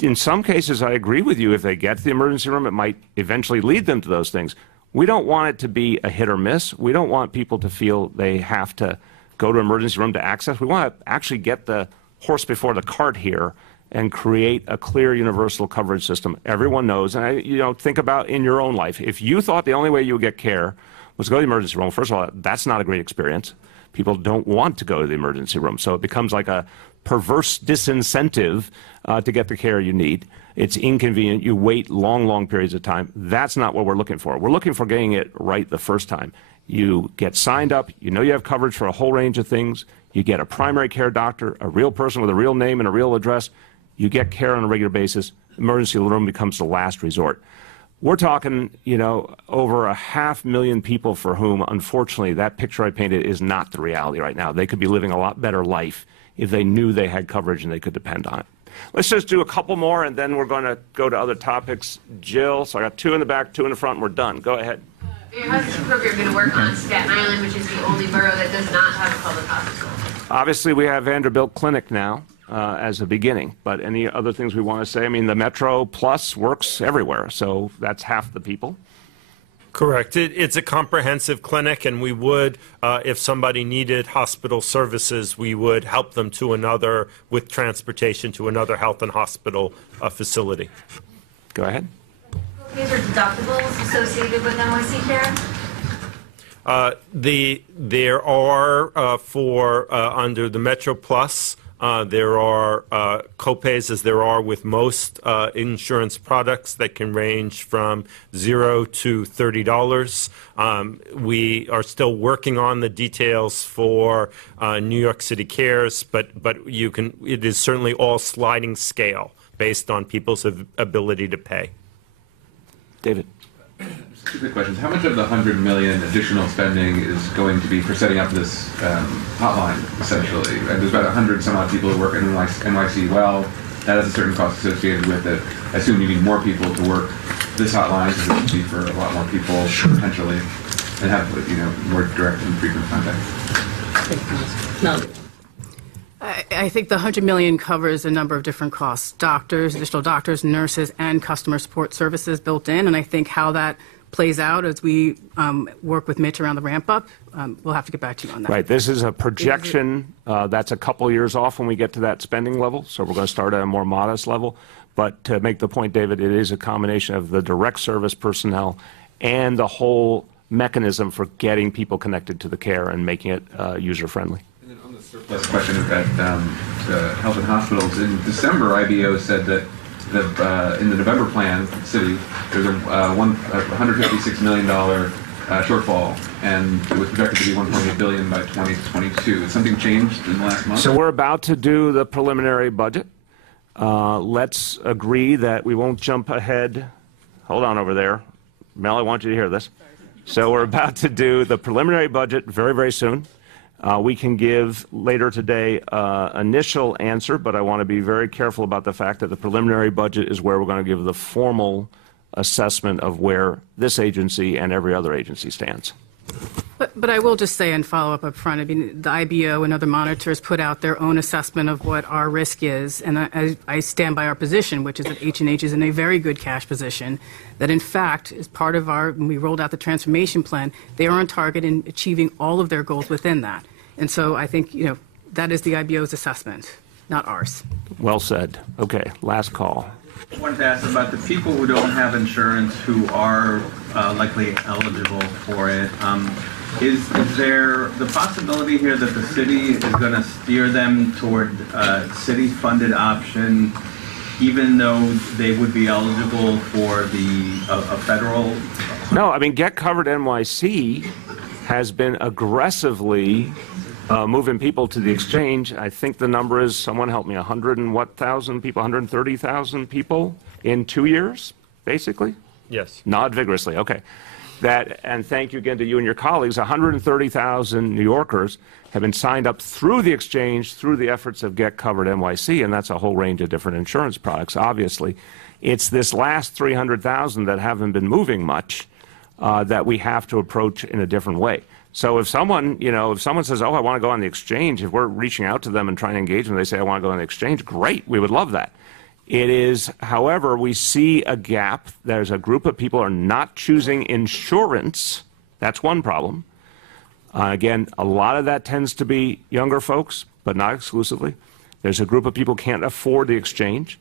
In some cases, I agree with you. If they get to the emergency room, it might eventually lead them to those things. We don't want it to be a hit or miss. We don't want people to feel they have to go to an emergency room to access. We want to actually get the horse before the cart here and create a clear universal coverage system. Everyone knows, and think about in your own life. If you thought the only way you would get care was to go to the emergency room, first of all, that's not a great experience. People don't want to go to the emergency room, so it becomes like a perverse disincentive to get the care you need. It's inconvenient. You wait long, long periods of time. That's not what we're looking for. We're looking for getting it right the first time. You get signed up. You have coverage for a whole range of things. You get a primary care doctor, a real person with a real name and a real address. You get care on a regular basis. Emergency room becomes the last resort. We're talking, over 500,000 people for whom, unfortunately, that picture I painted is not the reality right now. They could be living a lot better life if they knew they had coverage and they could depend on it. Let's just do a couple more, and then we're going to go to other topics. Jill, so I got 2 in the back, 2 in the front, and we're done. Go ahead. How's this program going to work on Staten Island, which is the only borough that does not have a public hospital? Obviously, we have Vanderbilt Clinic now as a beginning, but any other things we want to say? I mean, the Metro Plus works everywhere, so that's half the people. Correct. It's a comprehensive clinic, and we would, if somebody needed hospital services, we would help them to another, with transportation to another health and hospital facility. Go ahead. These are deductibles associated with NYC Care? There are under the Metro Plus, there are copays, as there are with most insurance products, that can range from $0 to $30. We are still working on the details for New York City Cares, but it is certainly all sliding scale based on people's ability to pay. David. Just 2 quick questions. How much of the $100 million additional spending is going to be for setting up this hotline, essentially? And there's about 100 some odd people who work at NYC Well. That has a certain cost associated with it. I assume you need more people to work this hotline, because it would be for a lot more people potentially, and have more direct and frequent contact. No. I think the $100 million covers a number of different costs: doctors, additional doctors, nurses, and customer support services built in. And I think how that plays out as we work with Mitch around the ramp up, we'll have to get back to you on that. Right. This is a projection that's a couple years off when we get to that spending level. So we're going to start at a more modest level. But to make the point, David, it is a combination of the direct service personnel and the whole mechanism for getting people connected to the care and making it user-friendly. Surplus question about the health and hospitals. In December, IBO said that in the November plan for the city, there's a $156 million shortfall, and it was projected to be $1.8 billion by 2022. Has something changed in the last month? So we're about to do the preliminary budget. Let's agree that we won't jump ahead. Hold on over there. Mel, I want you to hear this. So we're about to do the preliminary budget very, very soon. We can give later today initial answer, but I want to be very careful about the fact that the preliminary budget is where we're going to give the formal assessment of where this agency and every other agency stands. But I will just say and follow up front, I mean, the IBO and other monitors put out their own assessment of what our risk is, and I stand by our position, which is that H&H is in a very good cash position, that in fact, as part of when we rolled out the transformation plan, they are on target in achieving all of their goals within that. And so I think, that is the IBO's assessment, not ours. Well said. Okay, last call. I wanted to ask about the people who don't have insurance who are likely eligible for it. Is there the possibility here that the city is going to steer them toward a city-funded option, even though they would be eligible for a federal? No, I mean, Get Covered NYC has been aggressively moving people to the exchange. I think the number is, someone help me, 130,000 people in 2 years, basically? Yes. Nod vigorously, okay. And thank you again to you and your colleagues, 130,000 New Yorkers have been signed up through the exchange, through the efforts of Get Covered NYC, and that's a whole range of different insurance products, obviously. It's this last 300,000 that haven't been moving much that we have to approach in a different way. So if someone, if someone says, oh, I want to go on the exchange, if we're reaching out to them and trying to engage them, they say, I want to go on the exchange, great, we would love that. It is, however, we see a gap. There's a group of people who are not choosing insurance. That's one problem. Again, a lot of that tends to be younger folks, but not exclusively. There's a group of people who can't afford the exchange.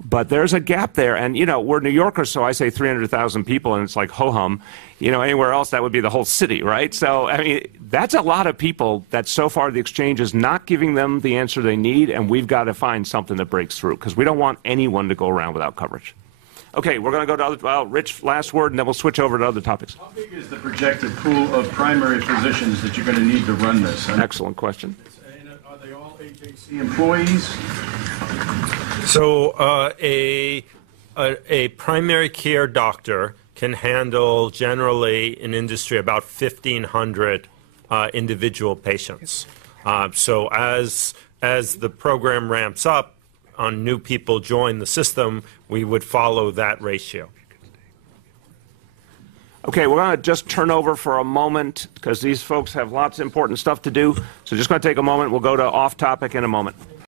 But there's a gap there. And, we're New Yorkers, so I say 300,000 people, and it's like ho-hum. Anywhere else, that would be the whole city, right? So, I mean, that's a lot of people that so far the exchange is not giving them the answer they need, and we've got to find something that breaks through, because we don't want anyone to go around without coverage. Okay, we're going to go to other, Rich, last word, and then we'll switch over to other topics. How big is the projected pool of primary physicians that you're going to need to run this? Excellent question. And are they all HHC employees? So a primary care doctor can handle generally in industry about 1,500 individual patients. So as the program ramps up, on new people join the system, we would follow that ratio. Okay, we're going to just turn over for a moment because these folks have lots of important stuff to do. So just going to take a moment. We'll go to off topic in a moment.